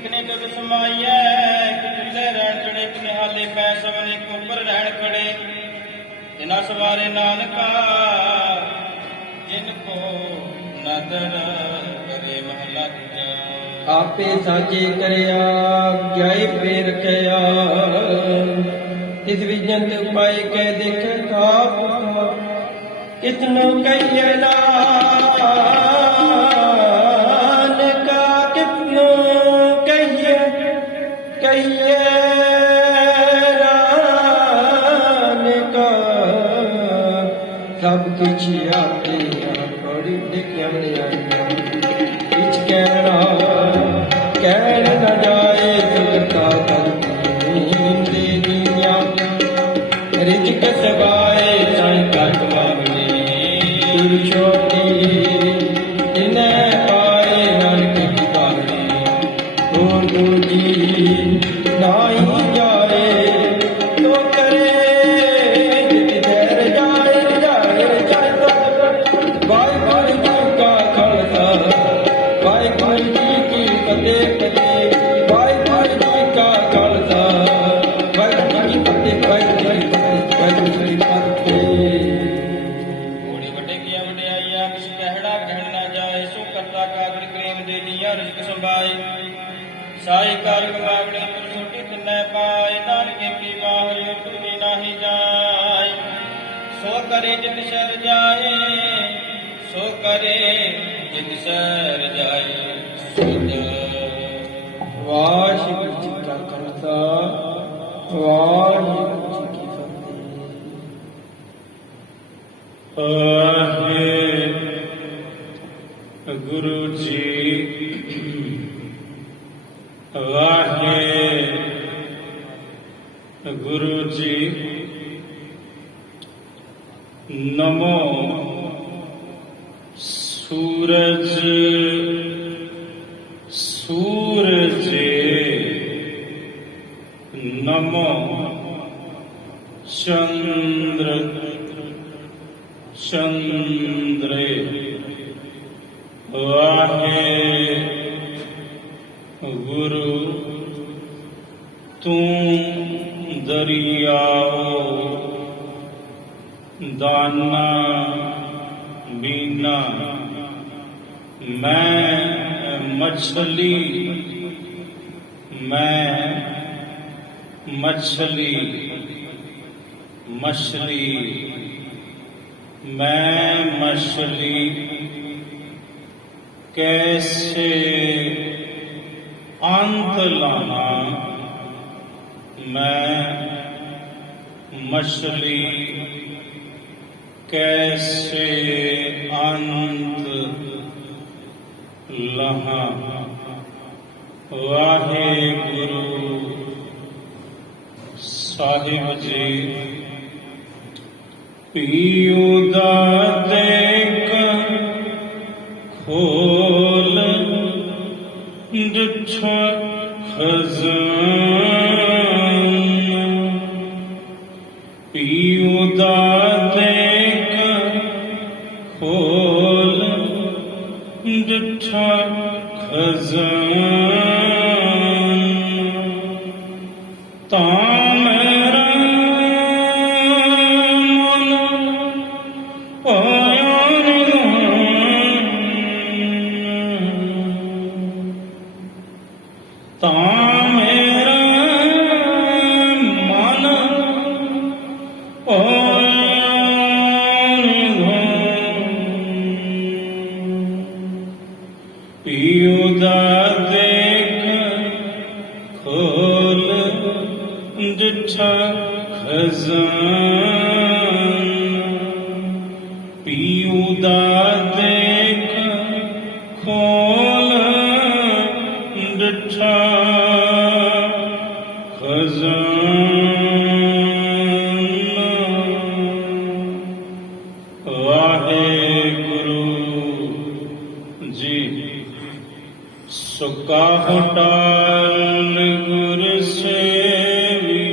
कितने तुद समाइए कितने रहन चढ़े कि निहाले पै सवने ऊपर रहन खड़े तिना सवारे नानका जिनको नदर करे महला दूजा। आपे साजे करया जाय पे रखया इस विजंत उपाय के देखे खाप कितनो कहिए नानका कितनो कहिए नानका सब कुछ आपे बड़ी देखिया कुछ कहना कहन न जाए सुलता करती दिया रिजक सबाए साई काट मांगने छोटी इन्हें पाए नानक की बाणी हो दूजी नाई जाए तो करे धैर जाए जाए जाए वाहिगुरू जी का खालसा वाहिगुरू जी की फतेह फतेह वाहिगुरू जी का खालसा वाहिगुरू जी की फतेह वाहिगुरू जी की फतेह वाहिगुरू जी की फतेह। घोड़ी वटे किया वड्याइया किस कहड़ा कहन ना जाए सो करता कादर करीम दे दिया रिजक संभाए साई कारक मागणे पर छोटी तिन्नै पाए नानके की बाहर तुझी नाही जाए सो करे जित शर जाए सो करे जित शर जाए वाहिगुरू जी का खालसा वाहिगुरू जी की फतेह। गुरु जी वाहे गुरु जी नमो सूरज सूरजे नमो चंद्र चंद्रे वाहे गुरु तू दरियाओ दाना बीना मैं मछली मछली मैं मछली कैसे अंत लाना मैं मछली कैसे अंत लहा वाहे गुरु साहिब जी पीओ दा देख खोल डिठा खजाना पीओ दा देख खोल डिठा खजाना तां मेरा मन पाया तां मेरा मन पीओ दा देख खोल डिठा खजाना पीओ दा देख खोल डिठा खजाना वाहेगुरु जी सुका होटाल गुर सेवी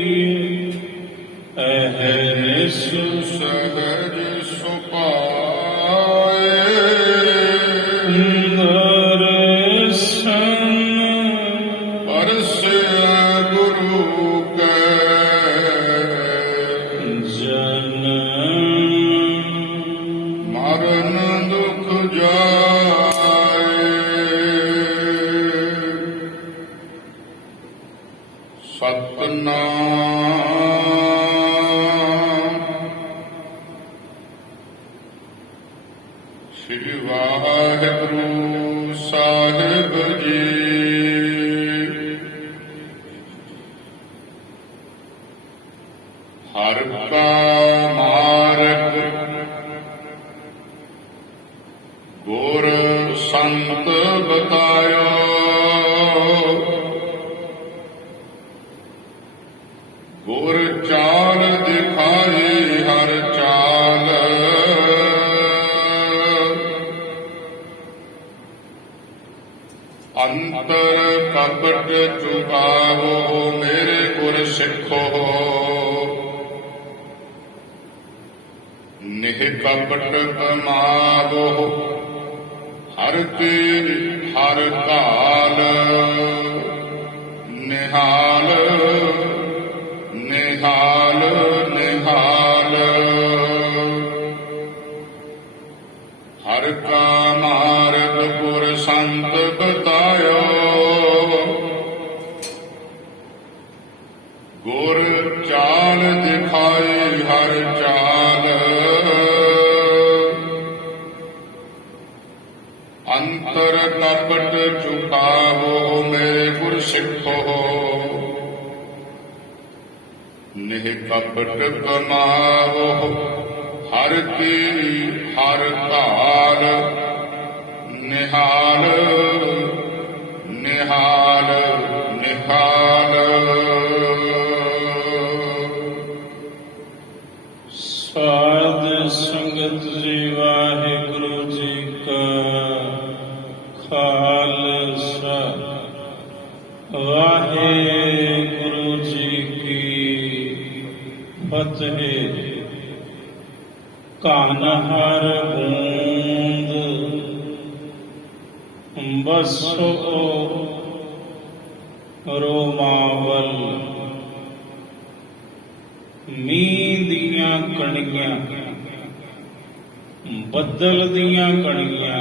अहर सहज सुपाए दर्शन ਸਤਨਾਮ ਸ੍ਰੀ ਵਾਹਿਗੁਰੂ ਸਾਹਿਬ ਜੀ। ਹਰ ਕਾ ਮਾਰਗ ਗੁਰ ਸੰਤ ਬਤਾਇਓ, ਗੁਰ ਚਾਲ ਦਿਖਾਈ ਹਰ ਚਾਲ, ਅੰਤਰ ਕਪਟ ਚੁਕਾਵੋ ਮੇਰੇ ਗੁਰ ਸਿੱਖੋ, ਨਿਹ ਕਪਟ ਕਮਾਵੋ ਹਰ ਕੀ ਹਰ ਕਾਲ, ਨਿਹਾਲ ਨਿਹਾਲ ਨਿਹਾਲ। ਹਰ ਕਾ ਮਾਰਗ ਗੁਰ ਸੰਤ ਬਤਾਇਓ, ਗੁਰ ਚਾਲ ਦਿਖਾਈ ਹਰ ਚਾਲ, ਅੰਤਰ ਕਪਟ ਚੁਕਾਵੋ ਮੇਰੇ ਗੁਰ ਸਿੱਖੋ, ਨਿਹ ਕਪਟ ਕਮਾਵੋ ਹਰ ਕੀ ਹਰ ਕਾਲ, ਨਿਹਾਲ ਨਿਹਾਲ ਨਿਹਾਲ। ਸਾਧ ਸੰਗਤ ਜੀ, ਵਾਹਿਗੁਰੂ ਜੀ ਕਾ ਖਾਲਸਾ, ਵਾਹਿਗੁਰੂ ਜੀ ਕੀ ਫਤਿਹ। ਕਾਨ ਹਰ ਬੂੰਦ ਬਸੋ ਰੋਮਾਵਲ, ਮੀਂਹ ਦੀਆਂ ਕਣੀਆਂ ਬੱਦਲ ਦੀਆਂ ਕਣੀਆਂ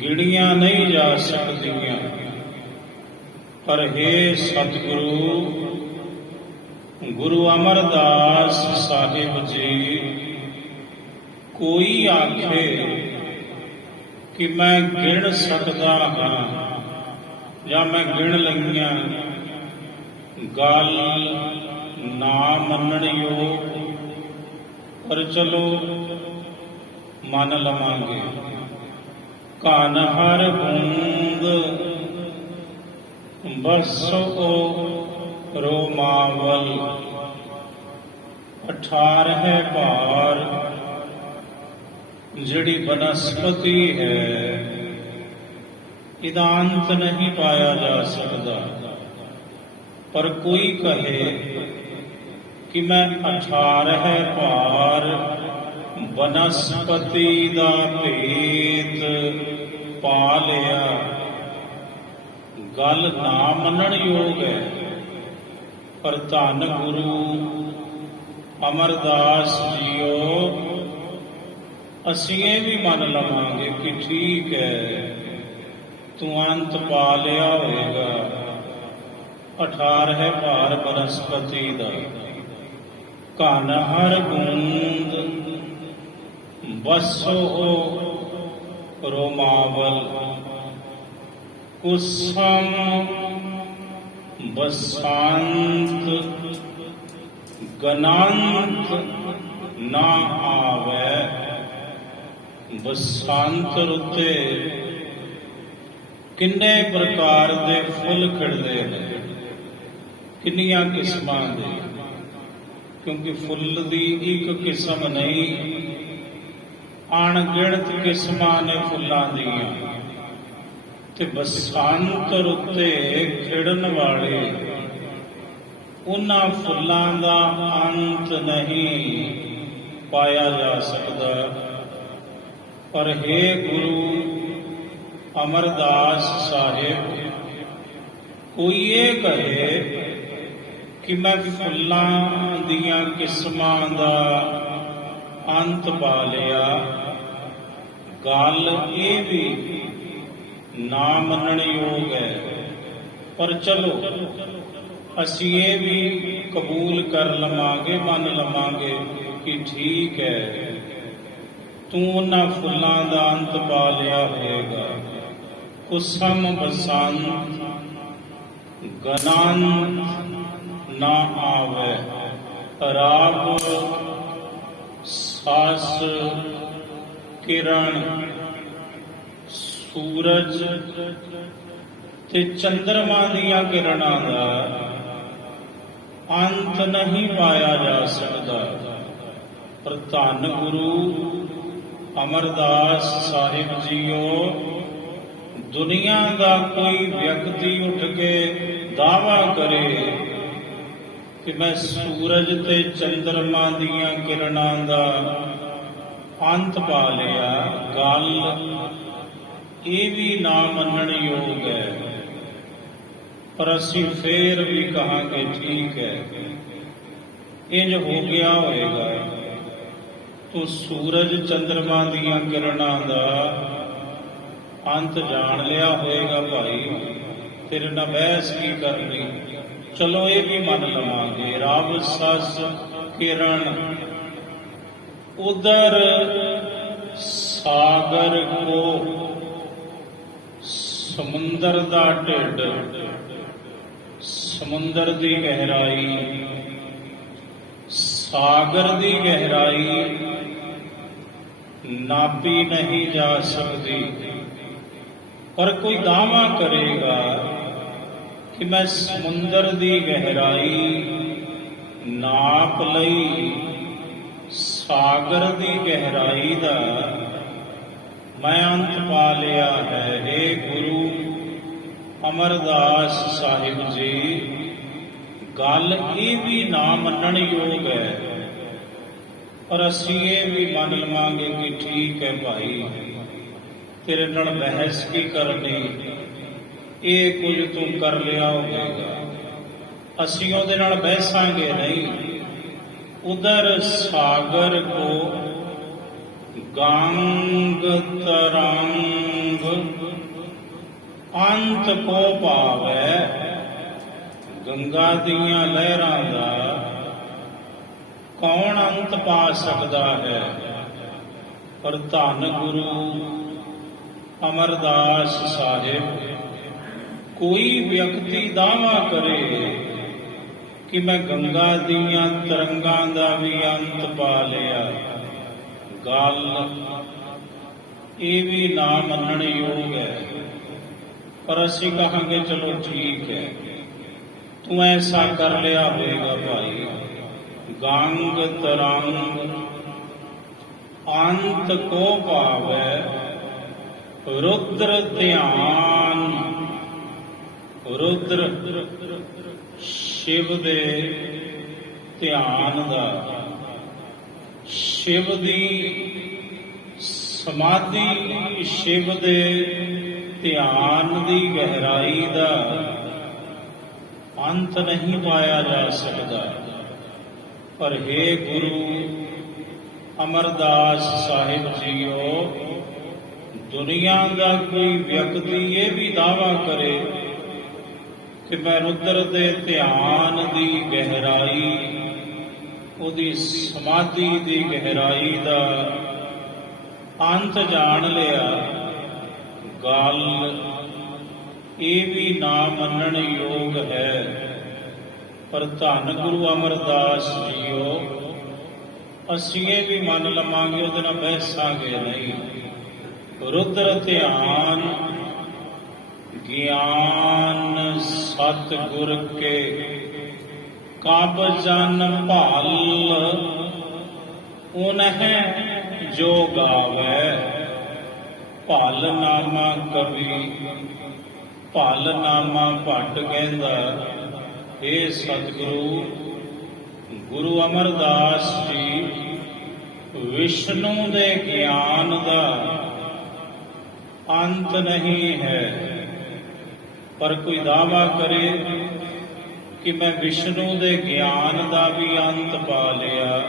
ਗਿਣੀਆਂ ਨਹੀਂ ਜਾ ਸਕਦੀਆਂ, ਪਰ ਹੇ ਸਤਿਗੁਰੂ ਗੁਰੂ ਅਮਰਦਾਸ ਸਾਹਿਬ ਜੀ, ਕੋਈ ਆਖੇ ਕਿ ਮੈਂ ਗਿਣ ਸਕਦਾ ਹਾਂ ਜਾਂ ਮੈਂ ਗਿਣ ਲਈਆਂ, ਗੱਲ ਨਾ ਮੰਨਣ ਯੋਗ, ਪਰ ਚਲੋ ਮੰਨ ਲਵਾਂਗੇ। ਕਾਨ ਹਰ ਬੂੰਦ ਬਰਸੋ ਰੋਮਾਵਲ, 18 ਭਾਰ ਜਿਹੜੀ ਬਨਸਪਤੀ ਹੈ, ਇਹਦਾ ਅੰਤ ਨਹੀਂ ਪਾਇਆ ਜਾ ਸਕਦਾ। ਪਰ ਕੋਈ ਕਹੇ ਕਿ ਮੈਂ 18 ਭਾਰ ਬਨਸਪਤੀ ਦਾ ਭੇਦ ਪਾ ਲਿਆ, ਗੱਲ ਨਾ ਮੰਨਣ ਯੋਗ ਹੈ। ਪਰ ਧੰਨ ਗੁਰੂ ਅਮਰਦਾਸ ਜੀਓ, ਅਸੀਂ ਇਹ ਵੀ ਮੰਨ ਲਵਾਂਗੇ ਕਿ ਠੀਕ ਹੈ, ਤੂੰ ਅੰਤ ਪਾ ਲਿਆ ਹੋਏਗਾ 18 ਭਾਰ ਬਨਸਪਤੀ ਦਾ। ਕਾਨ ਹਰ ਬੂੰਦ ਬਸੋ ਰੋਮਾਵਲ, ਕੁਸਮ ਬਸੰਤ ਗਨੰਤ ਨਾ ਆਵੇ। ਬਸੰਤ ਰੁੱਤੇ ਕਿੰਨੇ ਪ੍ਰਕਾਰ ਦੇ ਫੁੱਲ ਖਿੜਦੇ ਨੇ, ਕਿੰਨੀਆਂ ਕਿਸਮਾਂ ਦੇ, ਕਿਉਂਕਿ ਫੁੱਲ ਦੀ ਇੱਕ ਕਿਸਮ ਨਹੀਂ, ਅਣਗਿਣਤ ਕਿਸਮਾਂ ਨੇ ਫੁੱਲਾਂ ਦੀਆਂ। ਤੇ ਬਸੰਤ ਰੁੱਤੇ ਖਿੜਨ ਵਾਲੇ ਉਹਨਾਂ ਫੁੱਲਾਂ ਦਾ ਅੰਤ ਨਹੀਂ ਪਾਇਆ ਜਾ ਸਕਦਾ। ਪਰ ਹੇ ਗੁਰੂ ਅਮਰਦਾਸ ਸਾਹਿਬ, ਕੋਈ ਇਹ ਕਹੇ ਕਿ ਮੈਂ ਫੁੱਲਾਂ ਦੀਆਂ ਕਿਸਮਾਂ ਦਾ ਅੰਤ ਪਾ ਲਿਆ, ਗੱਲ ਇਹ ਵੀ ਨਾ ਮੰਨਣ ਯੋਗ ਹੈ। ਪਰ ਚਲੋ ਅਸੀਂ ਇਹ ਵੀ ਕਬੂਲ ਕਰ ਲਵਾਂਗੇ, ਮੰਨ ਲਵਾਂਗੇ ਕਿ ਠੀਕ ਹੈ, ਤੂੰ ਉਹਨਾਂ ਫੁੱਲਾਂ ਦਾ ਅੰਤ ਪਾ ਲਿਆ ਹੋਏਗਾ। ਕੁਸਮ ਬਸੰਤ ਗਨਨ ਨਾ ਆਵੇ, ਰਾਬ ਸਾਸ ਕਿਰਨ ਸੂਰਜ ਤੇ ਚੰਦਰਮਾ ਦੀਆਂ ਕਿਰਨਾਂ ਦਾ ਅੰਤ ਨਹੀਂ ਪਾਇਆ ਜਾ ਸਕਦਾ। ਪਰ ਧੰਨ ਗੁਰੂ ਅਮਰਦਾਸ ਸਾਹਿਬ ਜੀਓ, ਦੁਨੀਆ ਦਾ ਕੋਈ ਵਿਅਕਤੀ ਉੱਠ ਕੇ ਦਾਅਵਾ ਕਰੇ ਕਿ ਮੈਂ ਸੂਰਜ ਤੇ ਚੰਦਰਮਾ ਦੀਆਂ ਕਿਰਨਾਂ ਦਾ ਅੰਤ ਪਾ ਲਿਆ, ਗੱਲ ਇਹ ਵੀ ਨਾ ਮੰਨਣ ਯੋਗ ਹੈ। ਪਰ ਅਸੀਂ ਫੇਰ ਵੀ ਕਹਾਂਗੇ ਠੀਕ ਹੈ, ਇੰਜ ਹੋ ਗਿਆ ਹੋਏਗਾ। ਤੂੰ ਸੂਰਜ ਚੰਦਰਮਾ ਦੀਆਂ ਕਿਰਨਾਂ ਦਾ ਅੰਤ ਜਾਣ ਲਿਆ ਹੋਏਗਾ ਭਾਈ, ਤੇਰੇ ਨਾਲ ਬਹਿਸ ਕੀ ਕਰਨੀ। ਚਲੋ ਇਹ ਵੀ ਮੰਨ ਲਵਾਂਗੇ, ਰੱਬ ਸੱਸ ਕਿਰਨ ਉਧਰ ਸਾਗਰ ਕੋ, ਸਮੁੰਦਰ ਦਾ ਢਿੱਡ, ਸਮੁੰਦਰ ਦੀ ਗਹਿਰਾਈ, ਸਾਗਰ ਦੀ ਗਹਿਰਾਈ ਨਾਪੀ ਨਹੀਂ ਜਾ ਸਕਦੀ। ਪਰ ਕੋਈ ਦਾਅਵਾ ਕਰੇਗਾ ਕਿ ਮੈਂ ਸਮੁੰਦਰ ਦੀ ਗਹਿਰਾਈ ਨਾਪ ਲਈ, ਸਾਗਰ ਦੀ ਗਹਿਰਾਈ ਦਾ ਮੈਂ ਅੰਤ ਪਾ ਲਿਆ ਹੈ। हे ਗੁਰੂ ਅਮਰਦਾਸ ਸਾਹਿਬ ਜੀ, ਗੱਲ ਇਹ ਵੀ ਨਾ ਮੰਨਣ ਯੋਗ ਹੈ। ਪਰ ਅਸੀਂ ਇਹ ਵੀ ਮੰਨ ਲਵਾਂਗੇ ਕਿ ਠੀਕ ਹੈ ਭਾਈ, ਤੇਰੇ ਨਾਲ ਬਹਿਸ ਕੀ ਕਰਨੀ, ਇਹ ਕੁਝ ਤੂੰ ਕਰ ਲਿਆ ਹੋਵੇਗਾ, ਅਸੀਂ ਉਹਦੇ ਨਾਲ ਬਹਿਸਾਂਗੇ ਨਹੀਂ। ਉਧਰ ਸਾਗਰ ਕੋ ਗੰਗ ਤਰੰਗ ਅੰਤ ਕੋ ਪਾਵੇ, ਗੰਗਾ ਦੀਆਂ ਲਹਿਰਾਂ ਦਾ ਕੌਣ ਅੰਤ ਪਾ ਸਕਦਾ ਹੈ। ਪਰ ਧੰਨ ਗੁਰੂ ਅਮਰਦਾਸ ਸਾਹਿਬ, ਕੋਈ ਵਿਅਕਤੀ ਦਾਅਵਾ ਕਰੇ ਕਿ ਮੈਂ ਗੰਗਾ ਦੀਆਂ ਤਰੰਗਾਂ ਦਾ ਵੀ ਅੰਤ ਪਾ ਲਿਆ, ਗੱਲ ਇਹ ਵੀ ਨਾ ਮੰਨਣ ਯੋਗ ਹੈ। ਪਰ ਅਸੀਂ ਕਹਾਂਗੇ ਚਲੋ ਠੀਕ ਹੈ, ਤੂੰ ਐਸਾ ਕਰ ਲਿਆ ਹੋਵੇਗਾ ਭਾਈ। ਗੰਗ ਤਰੰਗ ਅੰਤ ਕੋ ਪਾਵੇ, ਰੁद्र ਧਿਆਨ, ਰੁद्र ਸ਼ਿਵ ਦੇ ਧਿਆਨ ਦਾ, ਸ਼ਿਵ ਦੀ ਸਮਾਧੀ, ਸ਼ਿਵ ਦੇ ਧਿਆਨ ਦੀ ਗਹਿਰਾਈ ਦਾ ਅੰਤ ਨਹੀਂ ਪਾਇਆ ਜਾ ਸਕਦਾ। ਪਰ हे ਗੁਰੂ ਅਮਰਦਾਸ ਸਾਹਿਬ ਜੀਓ, ਦੁਨੀਆ ਦਾ ਕੋਈ ਵਿਅਕਤੀ ਇਹ ਵੀ ਦਾਅਵਾ ਕਰੇ ਕਿ ਮੈਂ ਰੁद्र ਦੇ ਧਿਆਨ ਦੀ ਗਹਿਰਾਈ, ਉਹਦੀ ਸਮਾਧੀ ਦੀ ਗਹਿਰਾਈ ਦਾ ਅੰਤ ਜਾਣ ਲਿਆ, ਗੱਲ ਇਹ ਵੀ ਨਾ ਮੰਨਣ ਯੋਗ ਹੈ। ਪਰ ਧੰਨ ਗੁਰੂ ਅਮਰਦਾਸ ਜੀਓ, ਅਸੀਂ ਇਹ ਵੀ ਮੰਨ ਲਵਾਂਗੇ, ਉਹਦੇ ਨਾਲ ਬਹਿਸਾਂਗੇ ਨਹੀਂ। ਰੁद्र ਧਿਆਨ ਗਿਆਨ ਸਤਿਗੁਰ ਕੇ, ਕਬ ਜਨ ਭਾਲ ਉਨਹਿ ਜੋ ਗਾਵੇ, ਭਲ ਨਾਮਾ ਕਵੀ, ਭਲ ਨਾਮਾ ਭੱਟ ਕਹਿੰਦਾ, हे ਸਤਿਗੁਰੂ ਗੁਰੂ ਅਮਰਦਾਸ ਜੀ, ਵਿਸ਼ਨੂੰ ਦੇ ਗਿਆਨ ਦਾ ਅੰਤ ਨਹੀਂ ਹੈ। ਪਰ ਕੋਈ ਦਾਅਵਾ ਕਰੇ ਕਿ ਮੈਂ ਵਿਸ਼ਨੂੰ ਦੇ ਗਿਆਨ ਦਾ ਵੀ ਅੰਤ ਪਾ ਲਿਆ,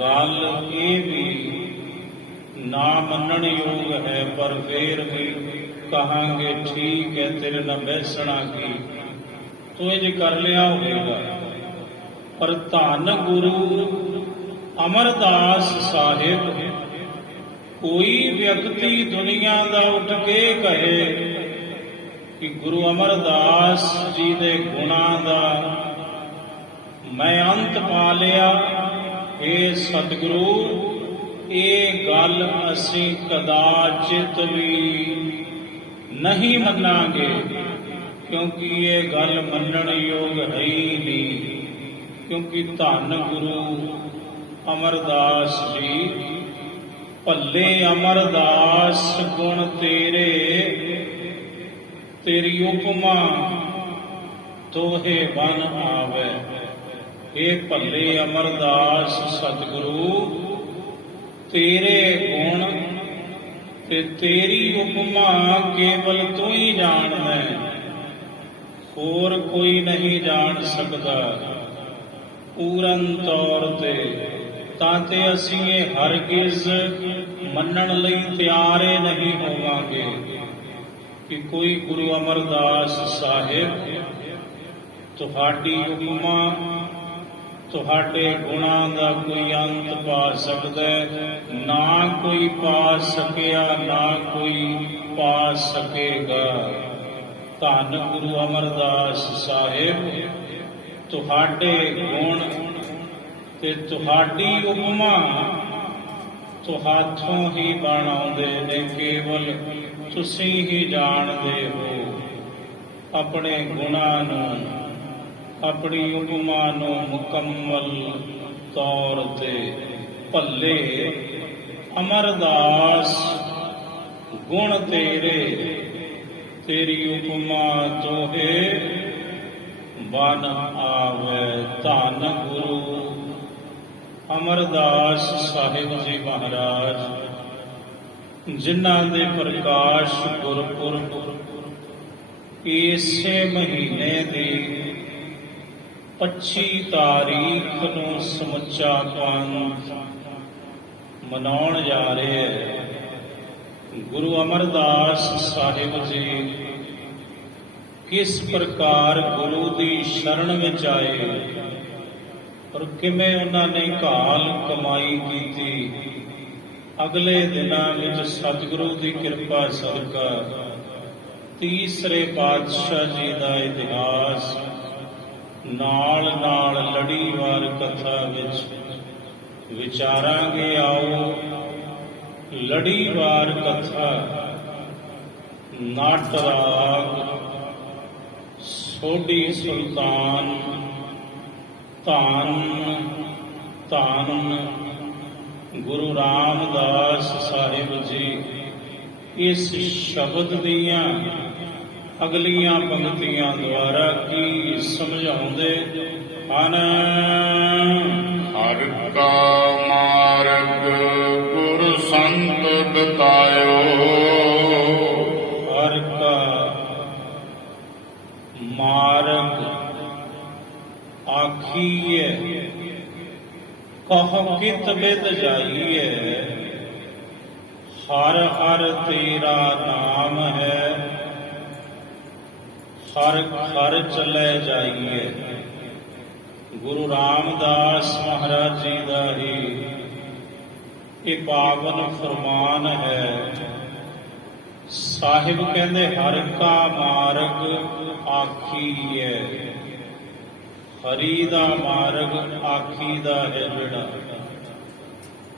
ਗੱਲ ਇਹ ਵੀ ਨਾ ਮੰਨਣ ਯੋਗ ਹੈ। ਪਰ ਫੇਰ ਵੀ ਕਹਾਂਗੇ ਠੀਕ ਹੈ ਤੇਰੇ ਨਾਲ ਬੈਸਣਾ ਕੀ, ਤੂੰ ਇੰਜ ਕਰ ਲਿਆ ਹੋਵੇਗਾ। ਪਰ ਧੰਨ ਗੁਰੂ ਅਮਰਦਾਸ ਸਾਹਿਬ, ਕੋਈ ਵਿਅਕਤੀ ਦੁਨੀਆ ਦਾ ਉੱਠ ਕੇ ਕਹੇ ਕਿ ਗੁਰੂ ਅਮਰਦਾਸ ਜੀ ਦੇ ਗੁਣਾਂ ਦਾ ਮੈਂ ਅੰਤ ਪਾ ਲਿਆ, ਇਹ ਸਤਿਗੁਰੂ ਇਹ ਗੱਲ ਅਸੀਂ ਕਦਾਚਿਤ ਵੀ ਨਹੀਂ ਮੰਨਾਂਗੇ, ਕਿਉਂਕਿ ਇਹ ਗੱਲ ਮੰਨਣ ਯੋਗ ਹੈ ਹੀ ਨਹੀਂ। ਕਿਉਂਕਿ ਧੰਨ ਗੁਰੂ ਅਮਰਦਾਸ ਜੀ, ਭੱਲੇ ਅਮਰਦਾਸ ਗੁਣ ਤੇਰੇ, ਤੇਰੀ ਉਪਮਾ ਦੋਹੇ ਬਨ ਆਵੇ। ਇਹ ਭੱਲੇ ਅਮਰਦਾਸ ਸਤਿਗੁਰੂ, ਤੇਰੇ ਗੁਣ ਤੇ ਤੇਰੀ ਉਪਮਾ ਕੇਵਲ ਤੂੰ ਹੀ ਜਾਣਦਾ ਹੈ, ਹੋਰ ਕੋਈ ਨਹੀਂ ਜਾਣ ਸਕਦਾ ਪੂਰਨ ਤੌਰ ਤੇ। ਤਾਂ ਤੇ ਅਸੀਂ ਇਹ ਹਰਗਿਜ਼ ਮੰਨਣ ਲਈ ਤਿਆਰ ਹੀ ਨਹੀਂ ਹੋਵਾਂਗੇ ਕਿ ਕੋਈ ਗੁਰੂ ਅਮਰਦਾਸ ਸਾਹਿਬ ਤੁਹਾਡੀ ਉਪਮਾ, ਤੁਹਾਡੇ ਗੁਣਾਂ ਦਾ ਕੋਈ ਅੰਤ ਪਾ ਸਕਦਾ ਹੈ, ਨਾ ਕੋਈ ਪਾ ਸਕਿਆ, ਨਾ ਕੋਈ ਪਾ ਸਕੇਗਾ। ਧੰਨ ਗੁਰੂ ਅਮਰਦਾਸ ਸਾਹਿਬ, ਤੁਹਾਡੇ ਗੁਣ ਤੇ ਤੁਹਾਡੀ ਉਪਮਾ ਤੁਹਾਥੋਂ ਹੀ ਬਣ ਆਉਂਦੇ ਨੇ, ਕੇਵਲ ਤੁਸੀਂ ਹੀ ਜਾਣਦੇ ਹੋ। ਆਪਣੇ ਗੁਣਾਂ ਨੂੰ, ਆਪਣੀ ਉਪਮਾ ਨੂੰ ਮੁਕੰਮਲ ਤੌਰ ਤੇ ਭੱਲੇ ਅਮਰਦਾਸ ਗੁਣ ਤੇਰੇ, ਤੇਰੀ ਉਪਮਾ ਦੋਹੇ ਬਨ ਆਵੇ। ਧੰਨ ਗੁਰੂ ਅਮਰਦਾਸ ਸਾਹਿਬ ਜੀ ਮਹਾਰਾਜ, ਜਿਨ੍ਹਾਂ ਦੇ ਪ੍ਰਕਾਸ਼ ਗੁਰਪੁਰਬ ਇਸੇ ਮਹੀਨੇ ਦੀ 25 ਤਾਰੀਖ ਨੂੰ ਸਮੁੱਚਾ ਪੰਥ ਮਨਾਉਣ ਜਾ ਰਿਹਾ ਹੈ। ਗੁਰੂ ਅਮਰਦਾਸ ਸਾਹਿਬ ਜੀ ਕਿਸ ਪ੍ਰਕਾਰ ਗੁਰੂ ਦੀ ਸ਼ਰਨ ਵਿੱਚ ਆਏ, ਔਰ ਕਿਵੇਂ ਉਹਨਾਂ ਨੇ ਘਾਲ ਕਮਾਈ ਕੀਤੀ। ਅਗਲੇ ਦਿਨਾਂ ਵਿੱਚ ਸਤਿਗੁਰੂ ਦੀ ਕਿਰਪਾ ਸਦਕਾ ਤੀਸਰੇ ਪਾਤਸ਼ਾਹ ਜੀ ਦਾ ਇਤਿਹਾਸ ਨਾਲ ਨਾਲ ਲੜੀਵਾਰ ਕਥਾ ਵਿੱਚ ਵਿਚਾਰਾਂਗੇ। ਆਓ ਲੜੀਵਾਰ ਕਥਾ ਨਾਟ ਰਾਗ ਸੋਢੀ ਸੁਲਤਾਨ ਧੰਨ ਧੰਨ ਗੁਰੂ ਰਾਮਦਾਸ ਸਾਹਿਬ ਜੀ, ਇਸ ਸ਼ਬਦ ਦੀਆਂ ਅਗਲੀਆਂ ਪੰਕਤੀਆਂ ਦੁਆਰਾ ਕੀ ਸਮਝਾਉਂਦੇ ਹਨ। ਹਰ ਕਾ ਮਾਰਗ ਗੁਰ ਸੰਤ ਬਤਾਇਓ, ਹਰ ਕਾ ਮਾਰਗ ਆਖੀਏ, ਕਹ ਕਿਤ ਬਿਦ ਜਾਈਏ। ਹਰ ਹਰ ਤੇਰਾ ਨਾਮ ਹੈ, ਹਰ ਹਰ ਚਲੇ ਜਾਈਏ। ਗੁਰੂ ਰਾਮਦਾਸ ਮਹਾਰਾਜ ਜੀ ਦਾ ਹੀ ਇਹ ਪਾਵਨ ਫਰਮਾਨ ਹੈ। ਸਾਹਿਬ ਕਹਿੰਦੇ ਹਰ ਕਾ ਮਾਰਗ ਆਖੀਏ, ਹਰੀ ਦਾ ਮਾਰਗ ਆਖੀ ਦਾ ਹੈ ਜਿਹੜਾ,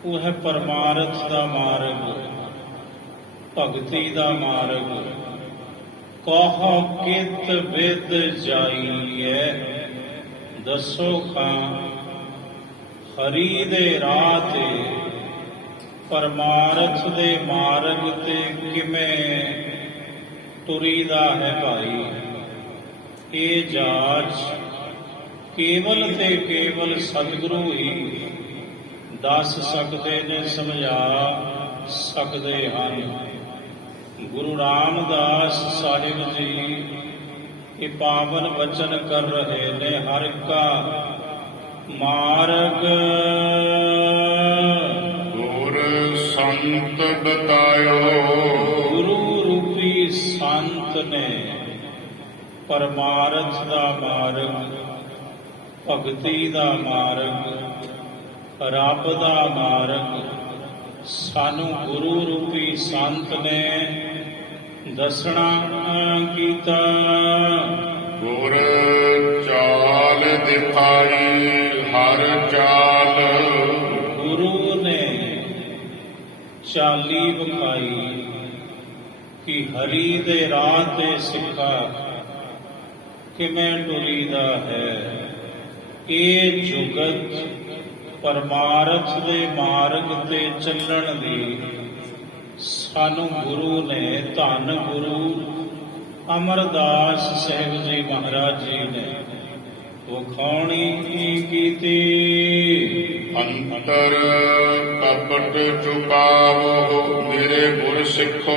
ਉਹ ਹੈ ਪਰਮਾਰਥ ਦਾ ਮਾਰਗ, ਭਗਤੀ ਦਾ ਮਾਰਗ। ਕਹ ਕਿਤ ਵਿਦ ਜਾਈਏ, ਦੱਸੋ ਖਾਂ ਹਰੀ ਦੇ ਰਾਹ ਤੇ, ਪਰਮਾਰਥ ਦੇ ਮਾਰਗ ਤੇ ਕਿਵੇਂ ਤੁਰੀਦਾ ਹੈ ਭਾਈ। ਇਹ ਜਾਚ ਕੇਵਲ ਤੇ ਕੇਵਲ ਸਤਿਗੁਰੂ ਹੀ ਦੱਸ ਸਕਦੇ ਨੇ, ਸਮਝਾ ਸਕਦੇ ਹਨ। ਗੁਰੂ ਰਾਮਦਾਸ ਸਾਹਿਬ ਜੀ ਇਹ ਪਾਵਨ ਬਚਨ ਕਰ ਰਹੇ ਨੇ। ਹਰ ਕਾ ਮਾਰਗ ਗੁਰ ਸੰਤ ਬਤਾਇਓ, ਗੁਰੂ ਰੂਪੀ ਸੰਤ ਨੇ ਪਰਮਾਰਥ ਦਾ ਮਾਰਗ, ਭਗਤੀ ਦਾ ਮਾਰਗ, ਰੱਬ ਦਾ ਮਾਰਗ ਸਾਨੂੰ ਗੁਰੂ ਰੂਪੀ ਸੰਤ ਨੇ ਦੱਸਣਾ ਕੀਤਾ। ਗੁਰ ਚਾਲ ਦਿਖਾਈ ਹਰ ਚਾਲ, ਗੁਰੂ ਨੇ ਚਾਲੀ ਵਿਖਾਈ ਕਿ ਹਰੀ ਦੇ ਰਾਹ ਤੇ ਸਿੱਖਾ ਕਿਵੇਂ ਟੁਰੀਦਾ ਹੈ। ਇਹ ਜੁਗਤ ਪਰਮਾਰਥ ਦੇ ਮਾਰਗ ਤੇ ਚੱਲਣ ਦੀ ਸਾਨੂੰ ਗੁਰੂ ਨੇ, ਧੰਨ ਗੁਰੂ ਅਮਰਦਾਸ ਸਾਹਿਬ ਜੀ ਮਹਾਰਾਜ ਜੀ ਨੇ ਵਿਖਾਉਣੀ ਕੀਤੀ। ਅੰਤਰ ਕਪਟ ਚੁਕਾਵੋ ਮੇਰੇ ਗੁਰ ਸਿੱਖੋ,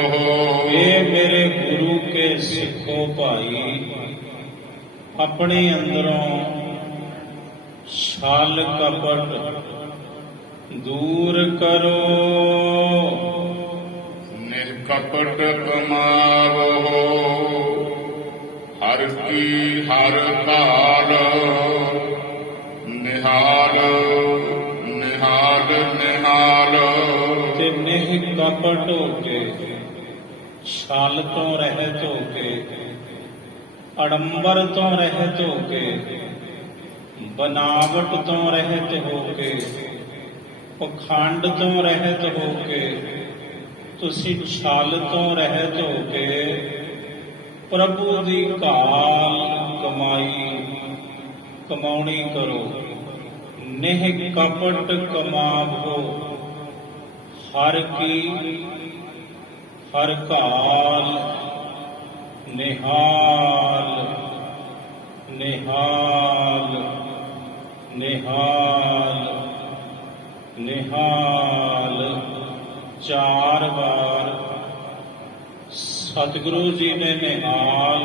ਇਹ ਮੇਰੇ ਗੁਰੂ ਕੇ ਸਿੱਖੋ ਭਾਈ, ਆਪਣੇ ਅੰਦਰੋਂ ਛਲ ਕਪਟ ਦੂਰ ਕਰੋ। ਨਿਰਕਪਟ ਕਮਾਵੋ ਹਰ ਕੀ ਹਰ ਕਾਲ, ਨਿਹਾਲ ਨਿਹਾਲ ਨਿਹਾਲ। ਤੇ ਨਿਹ ਕਪਟ ਹੋ ਕੇ, ਛਲ ਤੋਂ ਰਹਿਤ ਹੋ ਕੇ, ਅਡੰਬਰ ਤੋਂ ਰਹਿਤ ਹੋ ਕੇ, ਬਨਾਵਟ ਤੋਂ ਰਹਿਤ ਹੋ ਕੇ, ਪਖੰਡ ਤੋਂ ਰਹਿਤ ਹੋ ਕੇ, ਤੁਸੀਂ ਛਲ ਤੋਂ ਰਹਿਤ ਹੋ ਕੇ ਪ੍ਰਭੂ ਦੀ ਕਾਲ ਕਮਾਉਣੀ ਕਰੋ। ਨਿਹ ਕਪਟ ਕਮਾਵੋ ਹਰ ਕੀ ਹਰ ਕਾਲ, ਨਿਹਾਲ ਨਿਹਾਲ ਨਿਹਾਲ ਨਿਹਾਲ। 4 ਵਾਰ ਸਤਿਗੁਰੂ ਜੀ ਨੇ ਨਿਹਾਲ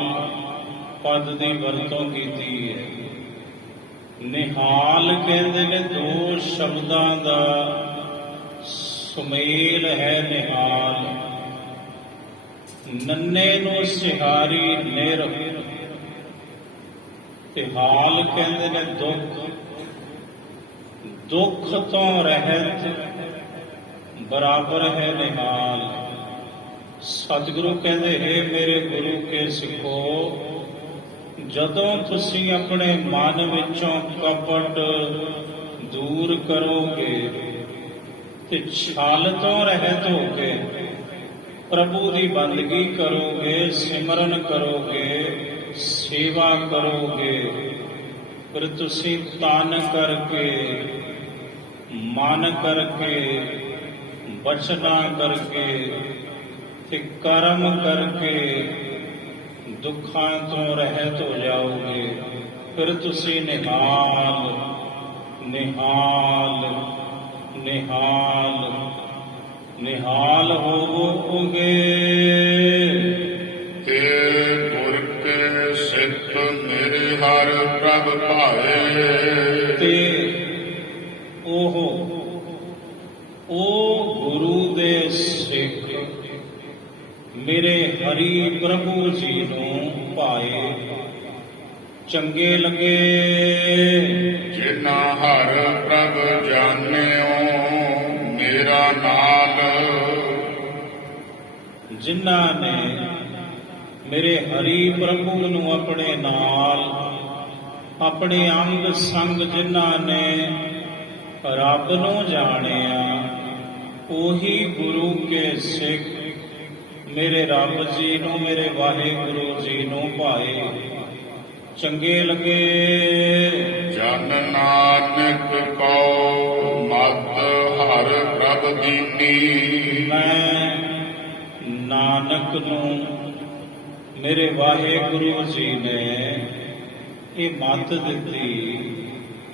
ਪਦ ਦੀ ਵਰਤੋਂ ਕੀਤੀ ਹੈ। ਨਿਹਾਲ ਕਹਿੰਦੇ ਨੇ 2 ਸ਼ਬਦਾਂ ਦਾ ਸੁਮੇਲ ਹੈ ਨਿਹਾਲ। ਨੰਨੇ ਨੂੰ ਸਿਹਾਰੀ ਨਿਰ, ਤੇ ਹਾਲ ਕਹਿੰਦੇ ਨੇ ਦੁੱਖ, ਦੁੱਖ ਤੋਂ ਰਹਿਤ ਬਰਾਬਰ ਹੈ ਨਿਹਾਲ। ਸਤਿਗੁਰੂ ਕਹਿੰਦੇ ਹੈ ਮੇਰੇ ਗੁਰੂ ਕੇ ਸਿੱਖੋ, ਜਦੋਂ ਤੁਸੀਂ ਆਪਣੇ ਮਨ ਵਿੱਚੋਂ ਕਪਟ ਦੂਰ ਕਰੋਗੇ ਤੇ ਛਲ ਤੋਂ ਰਹਿਤ ਹੋ ਕੇ ਪ੍ਰਭੂ ਦੀ ਬੰਦਗੀ ਕਰੋਗੇ, ਸਿਮਰਨ ਕਰੋਗੇ, ਸੇਵਾ ਕਰੋਗੇ, ਫਿਰ ਤੁਸੀਂ ਤਨ ਕਰਕੇ, ਮਨ ਕਰਕੇ, ਬਚਨਾ ਕਰਕੇ ਤੇ ਕਰਮ ਕਰਕੇ ਦੁੱਖਾਂ ਤੋਂ ਰਹਿਤ ਹੋ ਜਾਓਗੇ। ਫਿਰ ਤੁਸੀਂ ਨਿਹਾਲ ਨਿਹਾਲ ਨਿਹਾਲ ਨਿਹਾਲ ਹੋਵੋਗੇ। ਤੇ ਗੁਰ ਕੇ ਸਿੱਖ ਮੇਰੇ ਹਰ ਪ੍ਰਭ ਭਾਏ, ਤੇ ਉਹ ਗੁਰੂ ਦੇ ਸਿੱਖ ਮੇਰੇ ਹਰੀ ਪ੍ਰਭੂ ਜੀ ਨੂੰ ਭਾਏ, ਚੰਗੇ ਲੱਗੇ। ਜਿਨਾ ਹਰ ਪ੍ਰਭ ਜਾਣਿਓ ਮੇਰਾ ਨਾਲ, ਜਿਨ੍ਹਾਂ ਨੇ ਮੇਰੇ ਹਰੀ ਪ੍ਰਭੂ ਨੂੰ ਆਪਣੇ ਨਾਲ, ਆਪਣੇ ਅੰਗ ਸੰਗ ਜਿਨ੍ਹਾਂ ਨੇ ਰੱਬ ਨੂੰ ਜਾਣਿਆ, ਉਹੀ ਗੁਰੂ ਕੇ ਸਿੱਖ ਮੇਰੇ ਰੱਬ ਜੀ ਨੂੰ, ਮੇਰੇ ਵਾਹਿਗੁਰੂ ਜੀ ਨੂੰ ਭਾਏ, ਚੰਗੇ ਲੱਗੇ। ਜਨ ਨਾਨਕ ਕਉ ਮਤ ਹਰ ਪ੍ਰਭ ਦੀਨੀ, ਮੈਂ ਨਾਨਕ ਨੂੰ ਮੇਰੇ ਵਾਹਿਗੁਰੂ ਜੀ ਨੇ ਇਹ ਮੱਤ ਦਿੱਤੀ,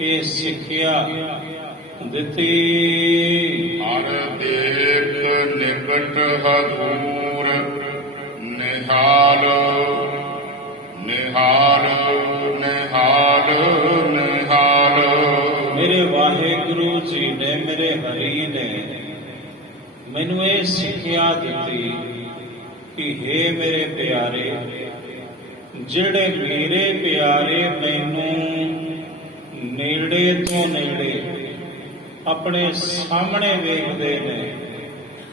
ਇਹ ਸਿੱਖਿਆ ਦਿੱਤੀ। ਹਰ ਦੇਖ ਨਿਕਟ ਹਦੂਰ, ਨਿਹਾਲ ਨਿਹਾਲ ਨਿਹਾਲ ਨਿਹਾਲ। ਮੇਰੇ ਵਾਹਿਗੁਰੂ ਜੀ ਨੇ, ਮੇਰੇ ਹਰੀ ਨੇ ਮੈਨੂੰ ਇਹ ਸਿੱਖਿਆ ਦਿੱਤੀ ਕਿ ਹੇ ਮੇਰੇ ਪਿਆਰੇ, ਜਿਹੜੇ ਮੇਰੇ ਪਿਆਰੇ ਮੈਨੂੰ ਨੇੜੇ ਤੋਂ ਨੇੜੇ ਆਪਣੇ ਸਾਹਮਣੇ ਵੇਖਦੇ ਨੇ,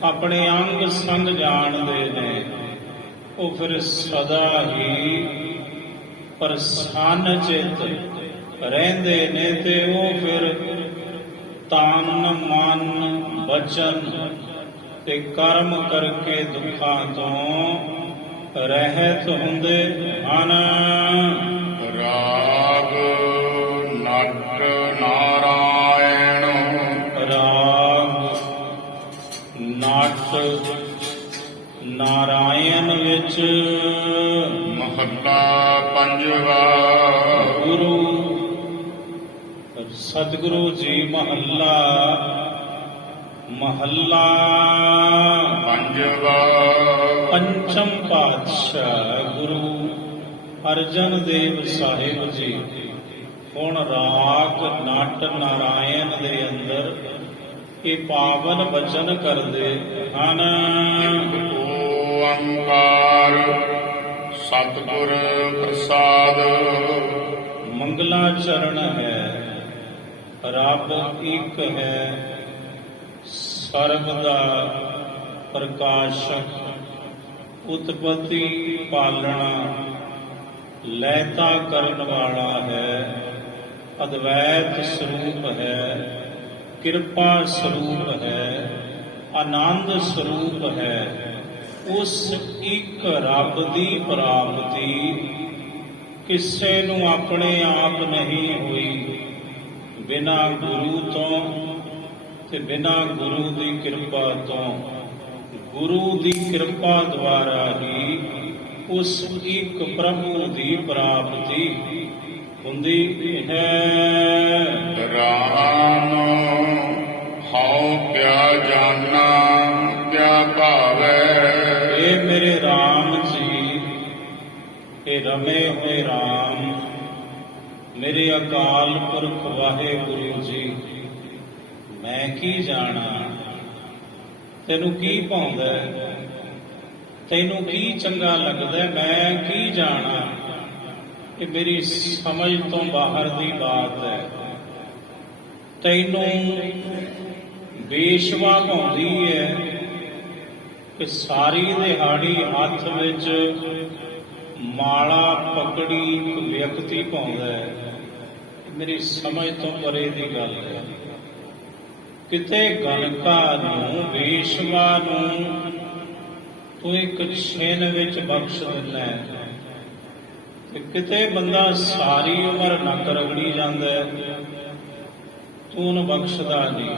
ਆਪਣੇ ਅੰਗ ਸੰਗ ਜਾਣਦੇ ਨੇ, ਉਹ ਫਿਰ ਸਦਾ ਹੀ ਪ੍ਰਸੰਨ ਚਿੱਤ ਰਹਿੰਦੇ ਨੇ, ਤੇ ਉਹ ਫਿਰ ਤਨ ਮਨ ਬਚਨ ਤੇ ਕਰਮ ਕਰਕੇ ਦੁੱਖਾਂ ਤੋਂ ਰਹਿਤ ਹੁੰਦੇ ਹਨ। ਰਾਗ ਨਟ ਨਾਰਾਇਣ, ਰਾਗ ਨਟ ਨਾਰਾਇਣ ਵਿੱਚ ਮਹੱਲਾ ਪੰਜਵਾ। ਗੁਰੂ ਸਤਿਗੁਰੂ ਜੀ ਮਹੱਲਾ ਪੰਜਵਾ। ਪੰਚਮ ਪਾਤਸ਼ਾਹ ਗੁਰੂ ਅਰਜਨ ਦੇਵ ਸਾਹਿਬ ਜੀ ਹੁਣ ਰਾਗ ਨਟ ਨਾਰਾਇਣ ਦੇ ਅੰਦਰ ਇਹ ਪਾਵਨ ਬਚਨ ਕਰਦੇ ਹਨ। ਓੰਕਾਰ ਸਤਿਗੁਰ ਪ੍ਰਸਾਦ। ਮੰਗਲਾ ਚਰਨ ਹੈ, ਰੱਬ ਇੱਕ ਹੈ, ਸਰਬ ਦਾ ਪ੍ਰਕਾਸ਼ਕ, ਉਤਪਤੀ ਪਾਲਣਾ, ਲੈਤਾ ਕਰਨ ਵਾਲਾ ਹੈ, ਅਦਵੈਤ ਸਰੂਪ ਹੈ, ਕਿਰਪਾ ਸਰੂਪ ਹੈ, ਆਨੰਦ ਸਰੂਪ ਹੈ। ਉਸ ਇੱਕ ਰੱਬ ਦੀ ਪ੍ਰਾਪਤੀ ਕਿਸੇ ਨੂੰ ਆਪਣੇ ਆਪ ਨਹੀਂ ਹੋਈ, ਬਿਨਾ ਗੁਰੂ ਤੋਂ ਤੇ ਬਿਨਾ ਗੁਰੂ ਦੀ ਕਿਰਪਾ ਤੋਂ। ਗੁਰੂ ਦੀ ਕਿਰਪਾ ਦੁਆਰਾ ਹੀ ਉਸ ਇੱਕ ਪ੍ਰਭੂ ਦੀ ਪ੍ਰਾਪਤੀ ਹੁੰਦੀ ਹੈ। ਰਾਮ ਹਉ ਕਿਆ ਜਾਨਾ ਕਿਆ ਭਾਵੈ। ਇਹ ਮੇਰੇ ਰਾਮ ਜੀ, ਇਹ ਰਮੇ ਹੋਏ ਰਾਮ, ਮੇਰੇ ਅਕਾਲ ਪੁਰਖ ਵਾਹਿਗੁਰੂ ਜੀ, ਮੈਂ ਕੀ ਜਾਣਾ, ਤੈਨੂੰ ਕੀ ਭਾਉਂਦਾ, ਤੈਨੂੰ ਕੀ ਚੰਗਾ ਲੱਗਦਾ, ਮੈਂ ਕੀ ਜਾਣਾ। ਇਹ ਮੇਰੀ ਸਮਝ ਤੋਂ ਬਾਹਰ ਦੀ ਬਾਤ ਹੈ। ਤੈਨੂੰ ਬੇਸ਼ਵਾ ਭਾਉਂਦੀ ਹੈ ਕਿ ਸਾਰੀ ਦਿਹਾੜੀ ਹੱਥ ਵਿੱਚ ਮਾਲਾ ਪਕੜੀ ਇੱਕ ਵਿਅਕਤੀ ਭਾਉਂਦਾ ਹੈ। ਮੇਰੀ ਸਮਝ ਤੋਂ ਪਰੇ ਦੀ ਗੱਲ ਹੈ। ਕਿਤੇ ਗਲਕਾ ਨੂੰ, ਬੇਸ਼ਵਾ ਨੂੰ ਤੂੰ ਇੱਕ ਛਿਨ ਵਿੱਚ ਬਖਸ਼ ਦਿੰਦਾ ਹੈ, ਤੇ ਕਿਤੇ ਬੰਦਾ ਸਾਰੀ ਉਮਰ ਨੱਕ ਰਗੜੀ ਜਾਂਦਾ ਹੈ, ਤੂੰ ਉਹਨੂੰ ਬਖਸ਼ਦਾ ਨਹੀਂ।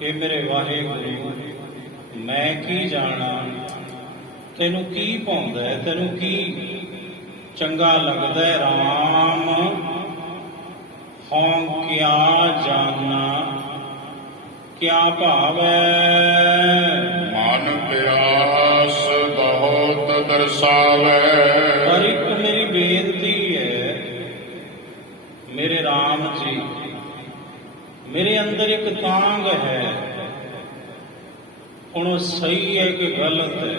ਇਹ ਮੇਰੇ ਵਾਹਿਗੁਰੂ, ਮੈਂ ਕੀ ਜਾਣਾ, ਤੈਨੂੰ ਕੀ ਭਾਉਂਦਾ ਹੈ, ਤੈਨੂੰ ਕੀ ਚੰਗਾ ਲੱਗਦਾ ਹੈ। ਰਾਮ ਹਉ ਕਿਆ ਜਾਨਾ ਕਿਆ ਭਾਵੈ। ਮਨ ਪਿਆਸ ਬਹੁਤ ਦਰਸਾਵੈ। ਪਰ ਇੱਕ ਮੇਰੀ ਬੇਨਤੀ ਹੈ, ਮੇਰੇ ਰਾਮ ਜੀ, ਮੇਰੇ ਅੰਦਰ ਇੱਕ ਤਾਂਘ ਹੈ। ਹੁਣ ਉਹ ਸਹੀ ਹੈ ਕਿ ਗਲਤ ਹੈ,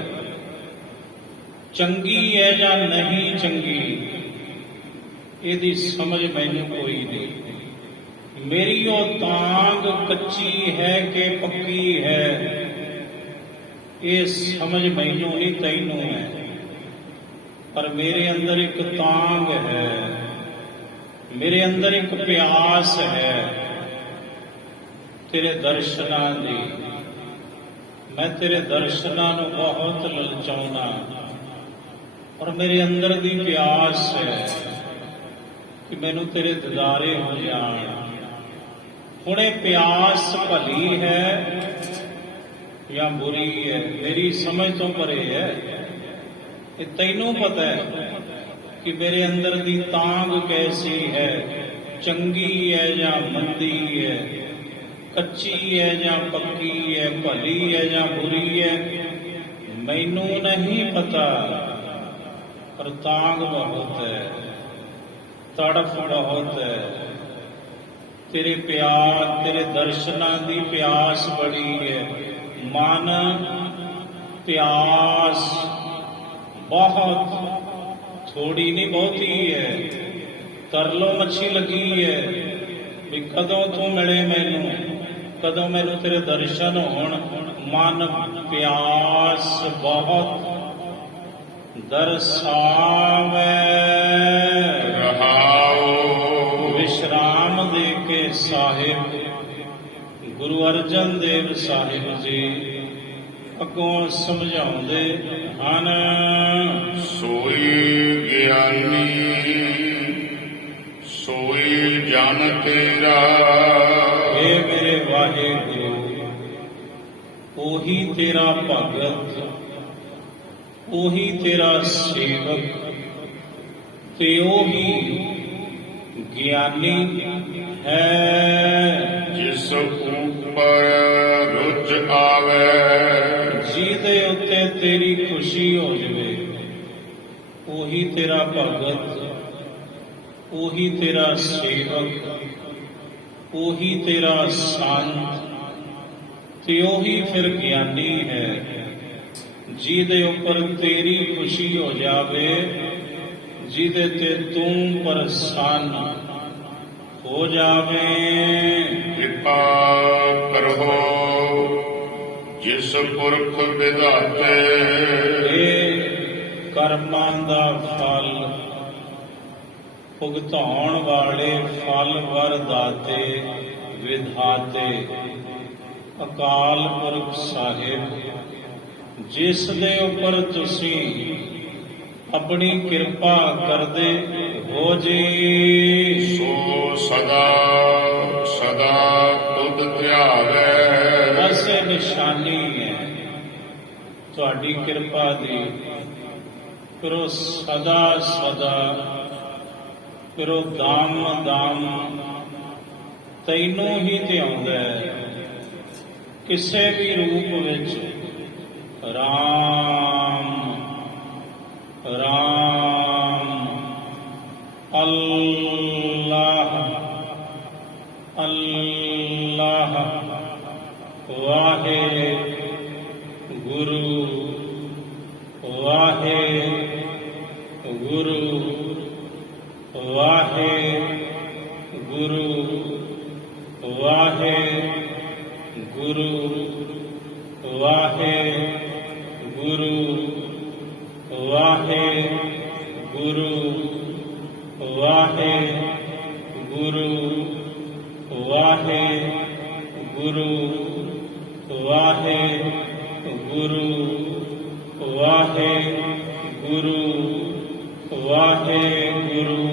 ਚੰਗੀ ਹੈ ਜਾਂ ਨਹੀਂ ਚੰਗੀ, ਇਹਦੀ ਸਮਝ ਮੈਨੂੰ ਕੋਈ ਨਹੀਂ। ਮੇਰੀ ਉਹ ਤਾਂਘ ਕੱਚੀ ਹੈ ਕਿ ਪੱਕੀ ਹੈ, ਇਹ ਸਮਝ ਮੈਨੂੰ ਨਹੀਂ, ਤੈਨੂੰ ਹੈ। ਪਰ ਮੇਰੇ ਅੰਦਰ ਇੱਕ ਤਾਂਘ ਹੈ, ਮੇਰੇ ਅੰਦਰ ਇੱਕ ਪਿਆਸ ਹੈ ਤੇਰੇ ਦਰਸ਼ਨਾਂ ਦੀ। ਮੈਂ ਤੇਰੇ ਦਰਸ਼ਨਾਂ ਨੂੰ ਬਹੁਤ ਲਲਚਾਉਣਾ, ਔਰ ਮੇਰੇ ਅੰਦਰ ਦੀ ਪਿਆਸ ਹੈ ਕਿ ਮੈਨੂੰ ਤੇਰੇ ਦਿਦਾਰੇ ਹੋ ਜਾਣ। ਹੁਣ ਇਹ ਪਿਆਸ ਭਲੀ ਹੈ ਜਾਂ ਬੁਰੀ ਹੈ, ਮੇਰੀ ਸਮਝ ਤੋਂ ਪਰੇ ਹੈ। ਇਹ ਤੈਨੂੰ ਪਤਾ ਹੈ ਕਿ ਮੇਰੇ ਅੰਦਰ ਦੀ ਤਾਂਘ ਕੈਸੀ ਹੈ, ਚੰਗੀ ਹੈ ਜਾਂ ਮੰਦੀ ਹੈ, ਕੱਚੀ ਹੈ ਜਾਂ ਪੱਕੀ ਹੈ, ਭਲੀ ਹੈ ਜਾਂ ਬੁਰੀ ਹੈ, ਮੈਨੂੰ ਨਹੀਂ ਪਤਾ। ਪਰ ਤਾਂਘ ਬਹੁਤ ਹੈ, ਤੜਫ ਬਹੁਤ ਹੈ, ਤੇਰੇ ਪਿਆਰ, ਤੇਰੇ ਦਰਸ਼ਨਾਂ ਦੀ ਪਿਆਸ ਬੜੀ ਹੈ। ਮਨ ਪਿਆਸ ਬਹੁਤ ਥੋੜੀ ਨਹੀਂ ਬਹੁਤੀ ਹੈ। ਤਰਲੋ ਮੱਛੀ ਲੱਗੀ ਹੈ ਵੀ ਕਦੋਂ ਤੂੰ ਮਿਲੇ ਮੈਨੂੰ, ਕਦੋਂ ਮੈਨੂੰ ਤੇਰੇ ਦਰਸ਼ਨ ਹੋਣ। ਮਨ ਪਿਆਸ ਬਹੁਤ ਦਰਸਾਵੇ ਰਹਾਉ। ਵਿਸ਼ਰਾਮ ਦੇ ਕੇ ਸਾਹਿਬ ਗੁਰੂ ਅਰਜਨ ਦੇਵ ਸਾਹਿਬ ਜੀ ਅੱਗੋਂ ਸਮਝਾਉਂਦੇ ਹਨ। ਸੋਈ ਗਿਆਨੀ ਸੋਈ ਜਨ ਤੇਰਾ। ਏ ਮੇਰੇ ਵਾਹਿਗੁਰੂ, ਉਹੀ ਤੇਰਾ ਭਗਤ, ਉਹੀ ਤੇਰਾ ਸੇਵਕ ਤੇ ਉਹੀ ਗਿਆਨੀ ਹੈ ਜਿਸ ਉਪਰ ਰੁਚ ਆਵੇ। ਜਿਹਦੇ ਉੱਤੇ ਤੇਰੀ ਖੁਸ਼ੀ ਹੋ ਜਾਵੇ, ਉਹੀ ਤੇਰਾ ਭਗਤ, ਉਹੀ ਤੇਰਾ ਸੇਵਕ, ਉਹੀ ਤੇਰਾ ਸੰਤ ਤੇ ਉਹੀ ਫਿਰ ਗਿਆਨੀ ਹੈ। ਜਿਹਦੇ ਉੱਪਰ ਤੇਰੀ ਖੁਸ਼ੀ ਹੋ ਜਾਵੇ, ਜਿਹਦੇ ਤੇ ਤੂੰ ਪ੍ਰਸੰਨ ਹੋ ਜਾਵੇ। ਕਿਰਪਾ ਕਰੋ ਜਿਸ ਪੁਰਖ ਵਿਧਾਤੇ। ਇਹ ਕਰਮਾਂ ਦਾ ਫਲ ਭੁਗਤਾਉਣ ਵਾਲੇ ਫਲ ਵਰਦਾਤੇ ਵਿਧਾਤੇ ਅਕਾਲ ਪੁਰਖ ਸਾਹਿਬ, ਜਿਸ ਦੇ ਉੱਪਰ ਤੁਸੀਂ ਆਪਣੀ ਕਿਰਪਾ ਕਰਦੇ ਹੋ ਜੀ। ਸੋ ਸਦਾ ਸਦਾ ਤੁਧ ਧਿਆਵੇ। ਬਸ ਇਹ ਨਿਸ਼ਾਨੀ ਹੈ ਤੁਹਾਡੀ ਕਿਰਪਾ ਦੀ। ਕਰੋ ਸਦਾ ਸਦਾ, ਕਰੋ ਦਾਮ ਦਾਮ ਤੈਨੂੰ ਹੀ ਧਿਆਉਂਦਾ ਹੈ। ਕਿਸੇ ਵੀ ਰੂਪ ਵਿੱਚ ਰਾਮ ਰਾਮ ਅੱਲਾਹ ਅੱਲਾਹ ਵਾਹਿਗੁਰੂ ਵਾਹਿਗੁਰੂ ਵਾਹਿਗੁਰੂ ਵਾਹਿਗੁਰੂ ਵਾਹਿਗੁਰੂ ਵਾਹਿਗੁਰੂ ਵਾਹਿਗੁਰੂ ਵਾਹਿਗੁਰੂ ਵਾਹਿਗੁਰੂ ਵਾਹਿਗੁਰੂ ਵਾਹਿਗੁਰੂ।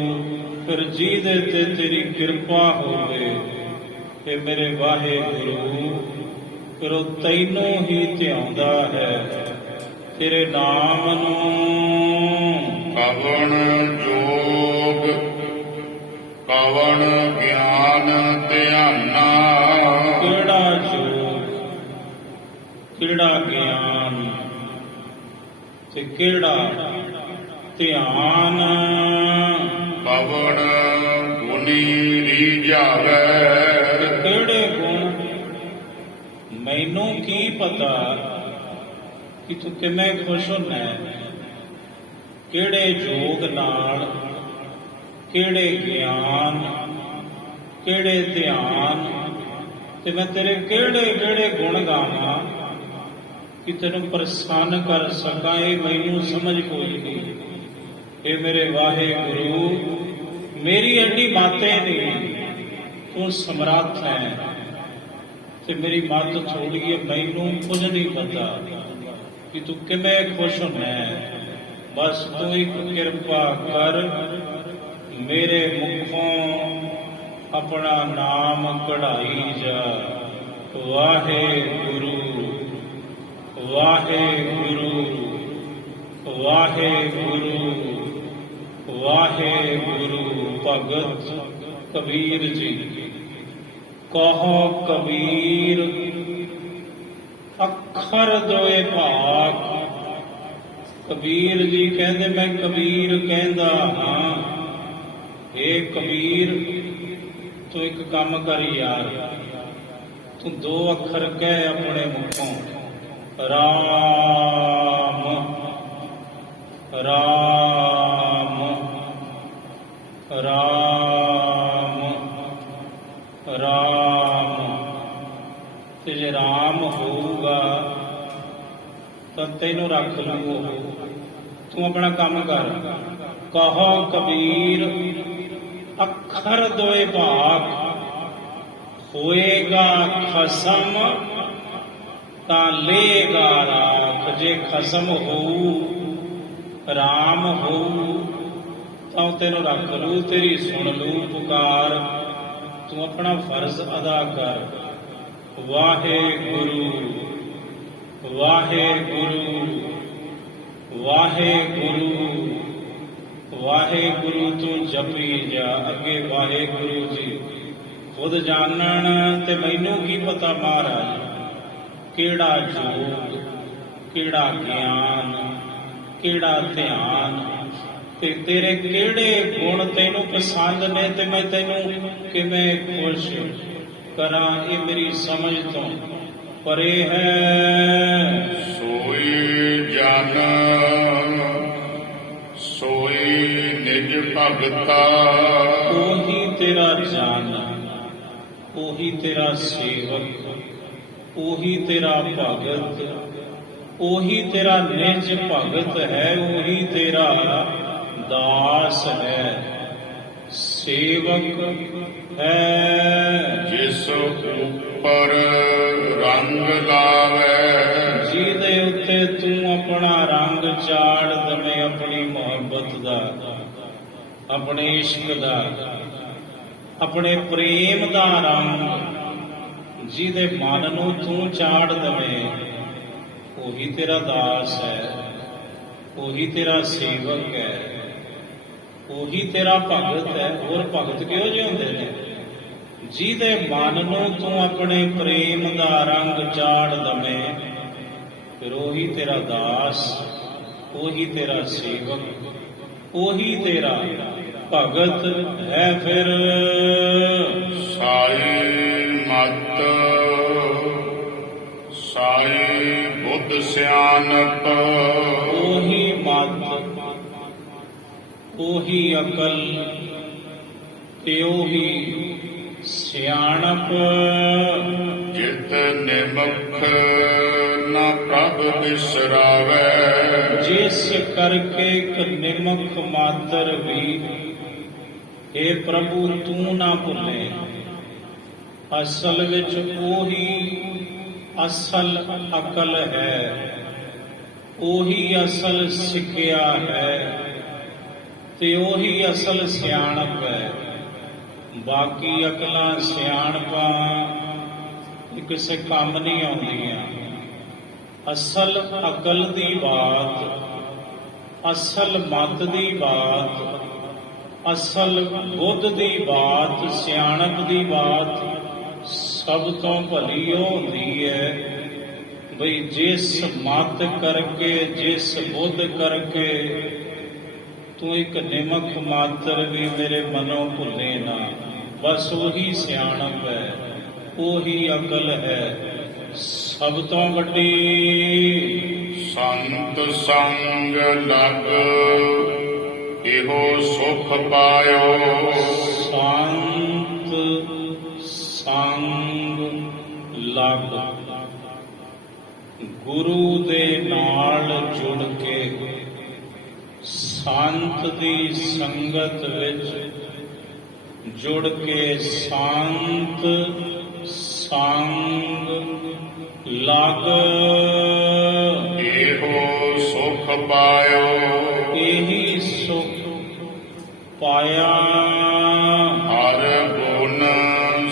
ਫਿਰ ਜਿਹਦੇ ਤੇ ਤੇਰੀ ਕਿਰਪਾ ਹੋਵੇ, ਇਹ ਮੇਰੇ ਵਾਹਿਗੁਰੂ, ਫਿਰ ਉਹ ਤੈਨੂੰ ਹੀ ਧਿਆਉਂਦਾ ਹੈ, ਤੇਰੇ ਨਾਮ ਨੂੰ। ਕਵਣ ਜੋਗ ਕਵਣ ਗਿਆਨ ਧਿਆਨਾ। ਕਿਹੜਾ ਜੋਗ, ਕਿਹੜਾ ਗਿਆਨ ਤੇ ਕਿਹੜਾ ਧਿਆਨ। ਕਵਣ ਗੁਣੀ ਰੀਝਾਵੇ। ਤੇ ਕਿਹੜੇ ਗੁਣ, ਮੈਨੂੰ ਕੀ ਪਤਾ ਕਿ ਤੂੰ ਕਿਵੇਂ ਖੁਸ਼ ਹੁੰਦਾ ਹੈ। ਕਿਹੜੇ ਜੋਗ ਨਾਲ, ਕਿਹੜੇ ਗਿਆਨ, ਕਿਹੜੇ ਧਿਆਨ, ਤੇ ਮੈਂ ਤੇਰੇ ਕਿਹੜੇ ਕਿਹੜੇ ਗੁਣ ਗਾਵਾਂ ਕਿ ਤੈਨੂੰ ਪ੍ਰਸੰਨ ਕਰ ਸਕਾਂ। ਇਹ ਮੈਨੂੰ ਸਮਝ ਕੋਈ ਨਹੀਂ। ਇਹ ਮੇਰੇ ਵਾਹਿਗੁਰੂ, ਮੇਰੀ ਐਡੀ ਮਾਤੇ ਨਹੀਂ, ਤੂੰ ਸਮਰੱਥ ਹੈ ਤੇ ਮੇਰੀ ਮੱਤ ਥੋੜੀ ਹੈ। ਮੈਨੂੰ ਕੁਝ ਨਹੀਂ ਪਤਾ ਕਿ ਤੂੰ ਕਿਵੇਂ ਖੁਸ਼ ਹੁੰਦਾ ਹੈ। ਬਸ ਤੂੰ ਇੱਕ ਕਿਰਪਾ ਕਰ, ਮੇਰੇ ਮੁਖੋਂ ਆਪਣਾ ਨਾਮ ਕਢਾਈ ਜਾ। ਵਾਹਿਗੁਰੂ ਵਾਹਿਗੁਰੂ ਵਾਹਿਗੁਰੂ ਵਾਹਿਗੁਰੂ। ਭਗਤ ਕਬੀਰ ਜੀ ਕਹੋ ਕਬੀਰ ਅੱਖਰ ਦੋਏ ਭਾਗ। ਕਬੀਰ ਜੀ ਕਹਿੰਦੇ, ਮੈਂ ਕਬੀਰ ਕਹਿੰਦਾ ਹਾਂ। ਇਹ ਕਬੀਰ ਤੂੰ ਇੱਕ ਕੰਮ ਕਰ ਯਾਰ, ਤੂੰ 2 ਅੱਖਰ ਕਹਿ ਆਪਣੇ ਮੁਖੋਂ, ਰਾਮ ਰਾਮ ਰਾਮ ਰਾਮ। ਤੇ ਜੇ ਰਾਮ ਹੋਊਗਾ ਤਾਂ ਤੈਨੂੰ ਰੱਖ ਲੂ ਉਹ, ਤੂੰ ਆਪਣਾ ਕੰਮ ਕਰ। ਕਹੋ ਕਬੀਰ ਅੱਖਰ ਦੋਏ ਭਾਗ, ਹੋਏਗਾ ਖਸਮ ਤਾਂ ਲੇਗਾ ਰਾਖ। ਜੇ ਖਸਮ ਹੋਊ ਰਾਮ ਹੋਊ ਤਾਂ ਉਹ ਤੈਨੂੰ ਰੱਖ ਲੂ, ਤੇਰੀ ਸੁਣ ਲੂ ਪੁਕਾਰ, ਤੂੰ ਆਪਣਾ ਫਰਜ਼ ਅਦਾ ਕਰ। ਵਾਹਿਗੁਰੂ ਵਾਹਿਗੁਰੂ ਵਾਹਿਗੁਰੂ ਵਾਹਿਗੁਰੂ ਤੂੰ ਜਪੀ ਜਾ। ਅੱਗੇ ਵਾਹਿਗੁਰੂ ਜੀ ਖੁਦ ਜਾਣਨ ਤੇ ਮੈਨੂੰ ਕੀ ਪਤਾ ਮਹਾਰਾਜ, ਕਿਹੜਾ ਯੋਗ, ਕਿਹੜਾ ਗਿਆਨ, ਕਿਹੜਾ ਧਿਆਨ, ਤੇ ਤੇਰੇ ਕਿਹੜੇ ਗੁਣ ਤੈਨੂੰ ਪਸੰਦ ਨੇ, ਤੇ ਮੈਂ ਤੈਨੂੰ ਕਿਵੇਂ ਖੁਸ਼ ਕਰਾਂ, ਇਹ ਮੇਰੀ ਸਮਝ ਤੋਂ ਪਰੇ ਹੈ। ਸੋਈ ਜਨ ਸੋਈ ਨਿਜ ਭਗਤਾ, ਉਹੀ ਤੇਰਾ ਜਾਨ, ਉਹੀ ਤੇਰਾ ਸੇਵਕ, ਉਹੀ ਤੇਰਾ ਭਗਤ, ਉਹੀ ਤੇਰਾ ਨਿਜ ਭਗਤ ਹੈ, ਉਹੀ ਤੇਰਾ ਦਾਸ ਹੈ, ਸੇਵਕ ਹੈ। ਜਿਸ ਉੱਪਰ ਰੰਗ ਲਾਵੇ, ਜਿਹਦੇ ਉੱਤੇ ਤੂੰ ਆਪਣਾ ਰੰਗ ਚਾੜ ਦਵੇਂ, ਆਪਣੀ ਮੁਹੱਬਤ ਦਾ, ਆਪਣੇ ਇਸ਼ਕ ਦਾ, ਆਪਣੇ ਪ੍ਰੇਮ ਦਾ ਰੰਗ ਜਿਹਦੇ ਮਨ ਨੂੰ ਤੂੰ ਚਾੜ ਦਵੇਂ, ਉਹੀ ਤੇਰਾ ਦਾਸ ਹੈ, ਉਹੀ ਤੇਰਾ ਸੇਵਕ ਹੈ, ਉਹੀ ਤੇਰਾ ਭਗਤ ਹੈ। ਹੋਰ ਭਗਤ ਕਿਹੋ ਜਿਹੇ ਹੁੰਦੇ ਨੇ? ਜਿਹਦੇ ਮਨ ਨੂੰ ਤੂੰ ਆਪਣੇ ਪ੍ਰੇਮ ਦਾ ਰੰਗ ਚਾੜ ਦਵੇਂ, ਫਿਰ ਉਹੀ ਤੇਰਾ ਦਾਸ, ਉਹੀ ਤੇਰਾ ਸੇਵਕ, ਉਹੀ ਤੇਰਾ ਭਗਤ ਹੈ। ਫਿਰ ਸਾਈ ਮਤ ਸਾਈ ਬੁੱਧ ਸਿਆਣਪ, ਉਹੀ ਮਤ, ਉਹੀ ਅਕਲ ਤੇ ਉਹੀ ਸਿਆਣਪ। ਜਿਤ ਨਿਮਖ ਨਾ ਪ੍ਰਭ ਬਿਸਰਾਵੇ, ਜਿਸ ਕਰਕੇ ਇੱਕ ਨਿਮਕ ਮਾਤਰ ਵੀ ਏ ਪ੍ਰਭੂ ਤੂੰ ਨਾ ਭੁੱਲੇ। ਅਸਲ ਵਿੱਚ ਉਹੀ ਅਸਲ ਅਕਲ ਹੈ, ਉਹੀ ਅਸਲ ਸਿੱਖਿਆ ਹੈ, ਤੇ ਉਹੀ ਅਸਲ ਸਿਆਣਪ ਹੈ। ਬਾਕੀ ਅਕਲਾਂ ਸਿਆਣਪਾਂ ਇਹ ਕਿਸੇ ਕੰਮ ਨਹੀਂ ਆਉਂਦੀਆਂ। ਅਸਲ ਅਕਲ ਦੀ ਬਾਤ, ਅਸਲ ਮਤ ਦੀ ਬਾਤ, ਅਸਲ ਬੁੱਧ ਦੀ ਬਾਤ, ਸਿਆਣਪ ਦੀ ਬਾਤ ਸਭ ਤੋਂ ਭਲੀ ਉਹ ਹੁੰਦੀ ਹੈ ਬਈ ਜਿਸ ਮਤ ਕਰਕੇ, ਜਿਸ ਬੁੱਧ ਕਰਕੇ ਤੂੰ ਇੱਕ ਨਿਮਕ ਮਾਤਰ ਵੀ ਮੇਰੇ ਮਨੋਂ ਭੁੱਲੇ ਨਾ। ਬਸ ਉਹੀ ਸਿਆਣਪ ਹੈ, ਉਹੀ ਅਕਲ ਹੈ ਸਭ ਤੋਂ ਵੱਡੀ। ਸੰਤ ਸੰਗ ਲਗ ਇਹੋ ਸੁਖ ਪਾਇਓ, ਸੰਤ ਸੰਗ ਲਗ, ਗੁਰੂ ਦੇ ਨਾਲ ਜੁੜ ਕੇ, ਸੰਤ ਦੀ ਸੰਗਤ ਵਿੱਚ ਜੁੜ ਕੇ, ਸੰਤ ਸੰਗ ਲਗ ਇਹੋ ਸੁਖ ਪਾਇਓ, ਇਹੀ ਸੁਖ ਪਾਇਆ। ਹਰ ਗੁਣ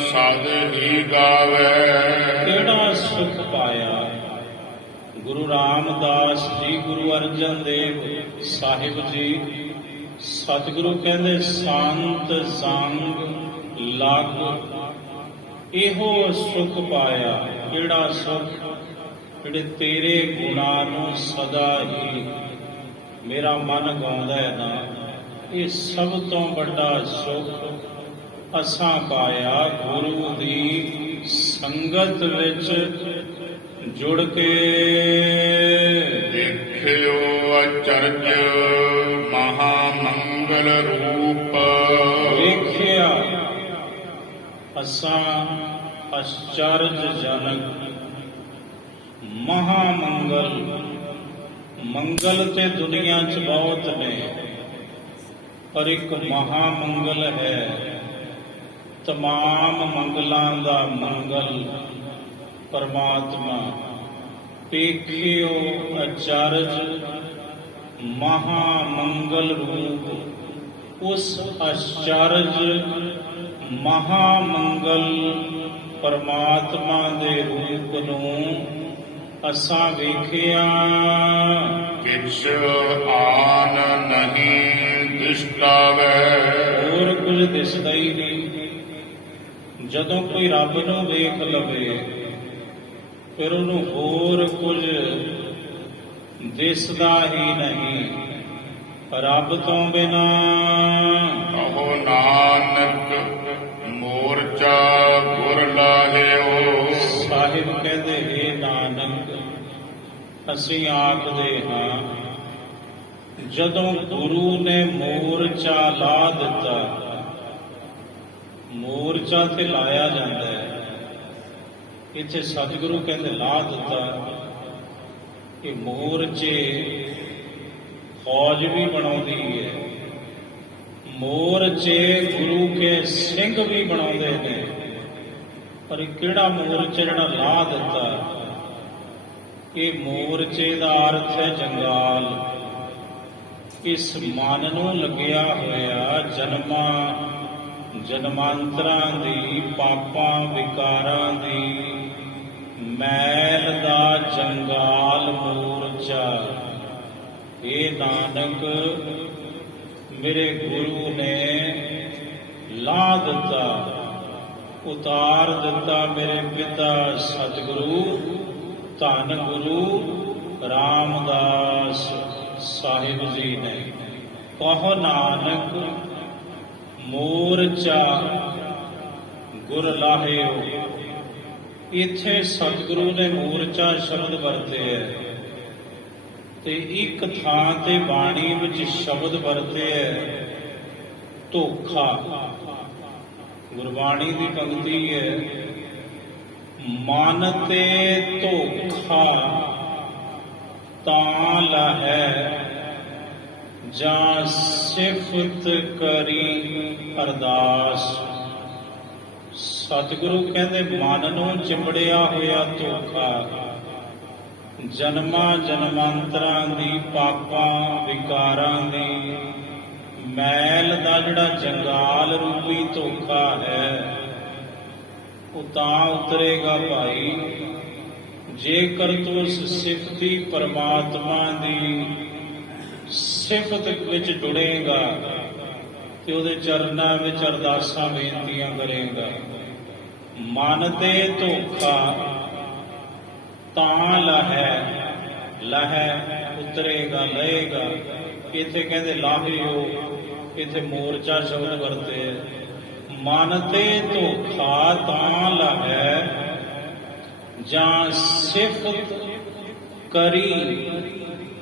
ਸਦ ਹੀ ਗਾਵੇ, ਕਿਹੜਾ ਸੁਖ ਪਾਇਆ? ਗੁਰੂ ਰਾਮਦਾਸ ਜੀ, ਗੁਰੂ ਅਰਜਨ ਦੇਵ ਸਾਹਿਬ ਜੀ, ਸਤਿਗੁਰੂ ਕਹਿੰਦੇ ਸੰਤ ਸੰਗ ਲਗ ਇਹੋ ਸੁਖ ਪਾਇਆ। ਕਿਹੜਾ ਸੁਖ? ਜਿਹੜੇ ਤੇਰੇ ਗੁਣਾਂ ਨੂੰ ਸਦਾ ਹੀ ਮੇਰਾ ਮਨ ਗਾਉਂਦਾ ਹੈ ਨਾ, ਇਹ ਸਭ ਤੋਂ ਵੱਡਾ ਸੁਖ ਅਸਾਂ ਪਾਇਆ ਗੁਰੂ ਦੀ ਸੰਗਤ ਵਿੱਚ ਜੁੜ ਕੇ। ਵੇਖਿਓ ਅਚਰਜ ਮਹਾ ਮੰਗਲ ਰੂਪ। ਵੇਖਿਆ ਅਸਾਂ ਅਚਰਜ ਜਨਕ ਮਹਾ ਮੰਗਲ। ਮੰਗਲ ਤੇ ਦੁਨੀਆ 'ਚ ਬਹੁਤ ਨੇ, ਪਰ ਇੱਕ ਮਹਾ ਮੰਗਲ ਹੈ, ਤਮਾਮ ਮੰਗਲਾਂ ਦਾ ਮੰਗਲ ਪਰਮਾਤਮਾ। ਵੇਖਿਓ ਅਚਰਜ ਮਹਾ ਮੰਗਲ ਰੂਪ। ਉਸ ਅਚਰਜ ਮਹਾ ਮੰਗਲ ਪਰਮਾਤਮਾ ਦੇ ਰੂਪ ਨੂੰ ਅਸਾਂ ਵੇਖਿਆ। ਕਿਛ ਆਨ ਨਹੀਂ ਦਿਸਤਾਵੈ। ਹੋਰ ਕੁਝ ਦਿਸਦਾ ਹੀ ਨਹੀਂ। ਜਦੋਂ ਕੋਈ ਰੱਬ ਨੂੰ ਵੇਖ ਲਵੇ ਫਿਰ ਉਹਨੂੰ ਹੋਰ ਕੁਝ ਦਿਸਦਾ ਹੀ ਨਹੀਂ। ਰੱਬ ਤੋਂ ਬਿਨਾ ਕਹੋ ਨਾਨਕ ਮੋਰਚਾ ਗੁਰ ਲਾਹਿਓ। ਸਾਹਿਬ ਕਹਿੰਦੇ हे ਨਾਨਕ, ਅਸੀਂ ਆਖਦੇ ਹਾਂ ਜਦੋਂ ਗੁਰੂ ਨੇ ਮੋਰਚਾ ਲਾ ਦਿੱਤਾ। ਮੋਰਚਾ ਤੇ ਲਾਇਆ ਜਾਂਦਾ ਹੈ, ਇੱਥੇ ਸਤਿਗੁਰੂ ਕਹਿੰਦੇ ਲਾ ਦਿੱਤਾ। ਕਿ ਮੋਰਚੇ ਫੌਜ ਵੀ ਬਣਾਉਂਦੀ ਹੈ, ਮੋਰਚੇ ਗੁਰੂ ਕੇ ਸਿੰਘ ਵੀ ਬਣਾਉਂਦੇ ਨੇ। ਪਰ ਇਹ ਕਿਹੜਾ ਮੋਰਚਾ ਜਿਹੜਾ ਲਾ ਦਿੱਤਾ? ਇਹ ਮੋਰਚੇ ਦਾ ਅਰਥ ਹੈ ਜੰਗਾਲ। ਇਸ ਮਨ ਨੂੰ ਲੱਗਿਆ ਹੋਇਆ ਜਨਮਾਂ ਜਨਮਾਂਤਰਾਂ ਦੀ ਪਾਪਾਂ ਵਿਕਾਰਾਂ ਦੀ ਮੈਲ ਦਾ ਜੰਗਾਲ ਮੋਰਚਾ। ਇਹ ਨਾਨਕ ਮੇਰੇ ਗੁਰੂ ਨੇ ਲਾ ਦਿੱਤਾ, ਉਤਾਰ ਦਿੱਤਾ। ਮੇਰੇ ਪਿਤਾ ਸਤਿਗੁਰੂ ਧੰਨ ਗੁਰੂ ਰਾਮਦਾਸ ਸਾਹਿਬ ਜੀ ਨੇ। ਕਹੋ ਨਾਨਕ ਮੋਰਚਾ ਗੁਰ ਲਾਹਿਓ। ਇੱਥੇ ਸਤਿਗੁਰੂ ਨੇ ਮੋਰਚਾ ਸ਼ਬਦ ਵਰਤੇ ਹੈ, ਤੇ ਇੱਕ ਥਾਂ ਤੇ ਬਾਣੀ ਵਿੱਚ ਸ਼ਬਦ ਵਰਤੇ ਹੈ ਧੋਖਾ। ਗੁਰਬਾਣੀ ਦੀ ਪੰਕਤੀ ਹੈ, ਮਨ ਤੇ ਧੋਖਾ ਤਾਂ ਲਹੈ ਜਾਂ ਸਿਫਤ ਕਰੀ ਅਰਦਾਸ। ਸਤਿਗੁਰੂ ਕਹਿੰਦੇ ਮਨ ਨੂੰ ਚਿੰਬੜਿਆ ਹੋਇਆ ਧੋਖਾ, ਜਨਮਾਂ ਜਨਮਾਂਤਰਾਂ ਦੀ ਪਾਪਾਂ ਵਿਕਾਰਾਂ ਦੀ ਮੈਲ ਦਾ ਜਿਹੜਾ ਜੰਗਾਲ ਰੂਪੀ ਧੋਖਾ ਹੈ, ਉਹ ਤਾਂ ਉਤਰੇਗਾ ਭਾਈ ਜੇਕਰ ਤੂੰ ਉਸ ਸਿਫਤੀ ਪਰਮਾਤਮਾ ਦੀ ਸਿਫਤ ਵਿੱਚ ਜੁੜੇਗਾ ਤੇ ਉਹਦੇ ਚਰਨਾਂ ਵਿੱਚ ਅਰਦਾਸਾਂ ਬੇਨਤੀਆਂ ਕਰੇਗਾ। ਮਨ ਤੇ ਧੋਖਾ ਤਾਂ ਲਹੈ ਉਤਰੇਗਾ, ਲਏਗਾ। ਇੱਥੇ ਕਹਿੰਦੇ ਲਾਹਿਓ, ਇੱਥੇ ਮੋਰਚਾ ਸ਼ਬਦ ਵਰਤੇ। ਮਨ ਤੇ ਧੋਖਾ ਤਾਂ ਲਹੈ ਜਾਂ ਸਿਫਤ ਕਰੀ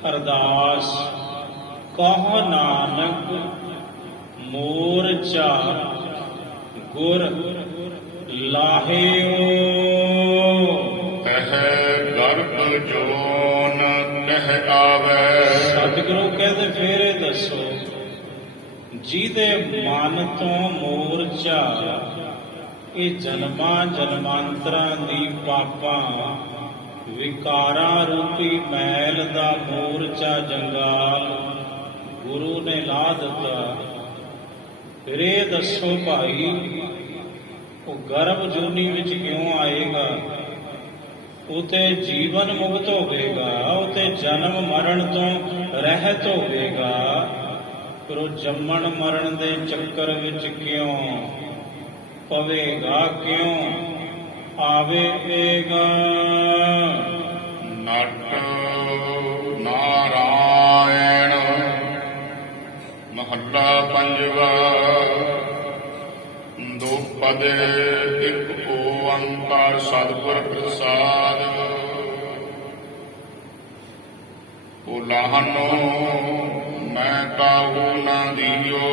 ਅਰਦਾਸ। ਕਹੋ ਨਾਨਕ ਮੋਰਚਾ ਗੁਰ ਲਾਹਿਓ। ਕਹਿ ਗਰਭ ਜੋਨ ਕਹਿ ਆਵੈ। ਸਤਿਗੁਰੂ ਕਹਿੰਦੇ ਫੇਰ ਇਹ ਦੱਸੋ, ਜਿਹਦੇ ਮਨ ਤੋਂ ਮੋਰਚਾ ਇਹ ਜਨਮਾਂ ਜਨਮਾਂਤਰਾਂ ਦੀ ਪਾਪਾਂ ਵਿਕਾਰਾਂ ਰੂਪੀ ਮੈਲ ਦਾ ਮੋਰਚਾ ਜੰਗਾਲ ਗੁਰੂ ਨੇ ਲਾ ਦਿੱਤਾ, ਫਿਰ ਇਹ ਦੱਸੋ ਭਾਈ ਉਹ ਗਰਭ ਜੋਨੀ ਵਿੱਚ ਕਿਉਂ ਆਏਗਾ? ਉਹ ਤੇ ਜੀਵਨ ਮੁਕਤ ਹੋਵੇਗਾ, ਉਹ ਤੇ ਜਨਮ ਮਰਨ ਤੋਂ ਰਹਿਤ ਹੋਵੇਗਾ, ਪਰ ਉਹ ਜੰਮਣ ਮਰਨ ਦੇ ਚੱਕਰ ਵਿੱਚ ਕਿਉਂ ਪਵੇਗਾ? ਕਿਉਂ ਆਵੇਗਾ? ਨਟ ਨਾਰਾਇਣ ਮਹੱਲਾ ਪੰਜਵਾ। ਦੋ ਪਦ ਇੱਕ ਓੰਕਾਰ ਸਤਿਗੁਰ ਪ੍ਰਸਾਦ। ਲਾਹਨੋ ਮੈਂ ਕਾਹੂ ਨਾ ਦਿਓ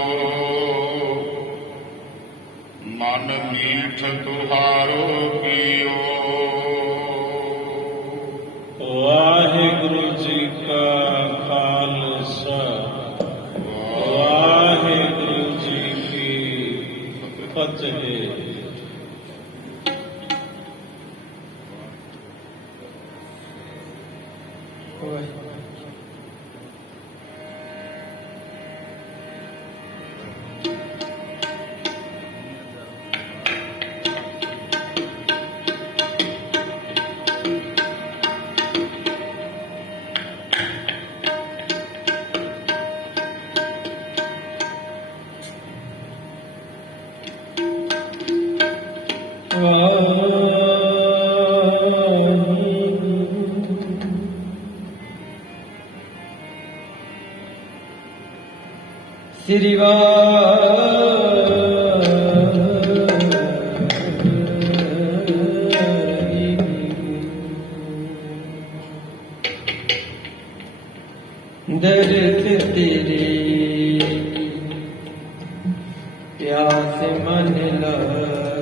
ਮਨ ਮੀਠ ਤੁਹਾਰੋ ਕੀਓ। ਵਾਹਿਗੁਰੂ ਜੀ ਕਾ ਖਾਲਸਾ ਵਾਹਿਗੁਰੂ ਜੀ ਕੀ ਫਤਿਹ। ਸ੍ਰੀ ਦਰਦ ਤੇਰੇ ਪਿਆਸ ਮਨ ਲਾ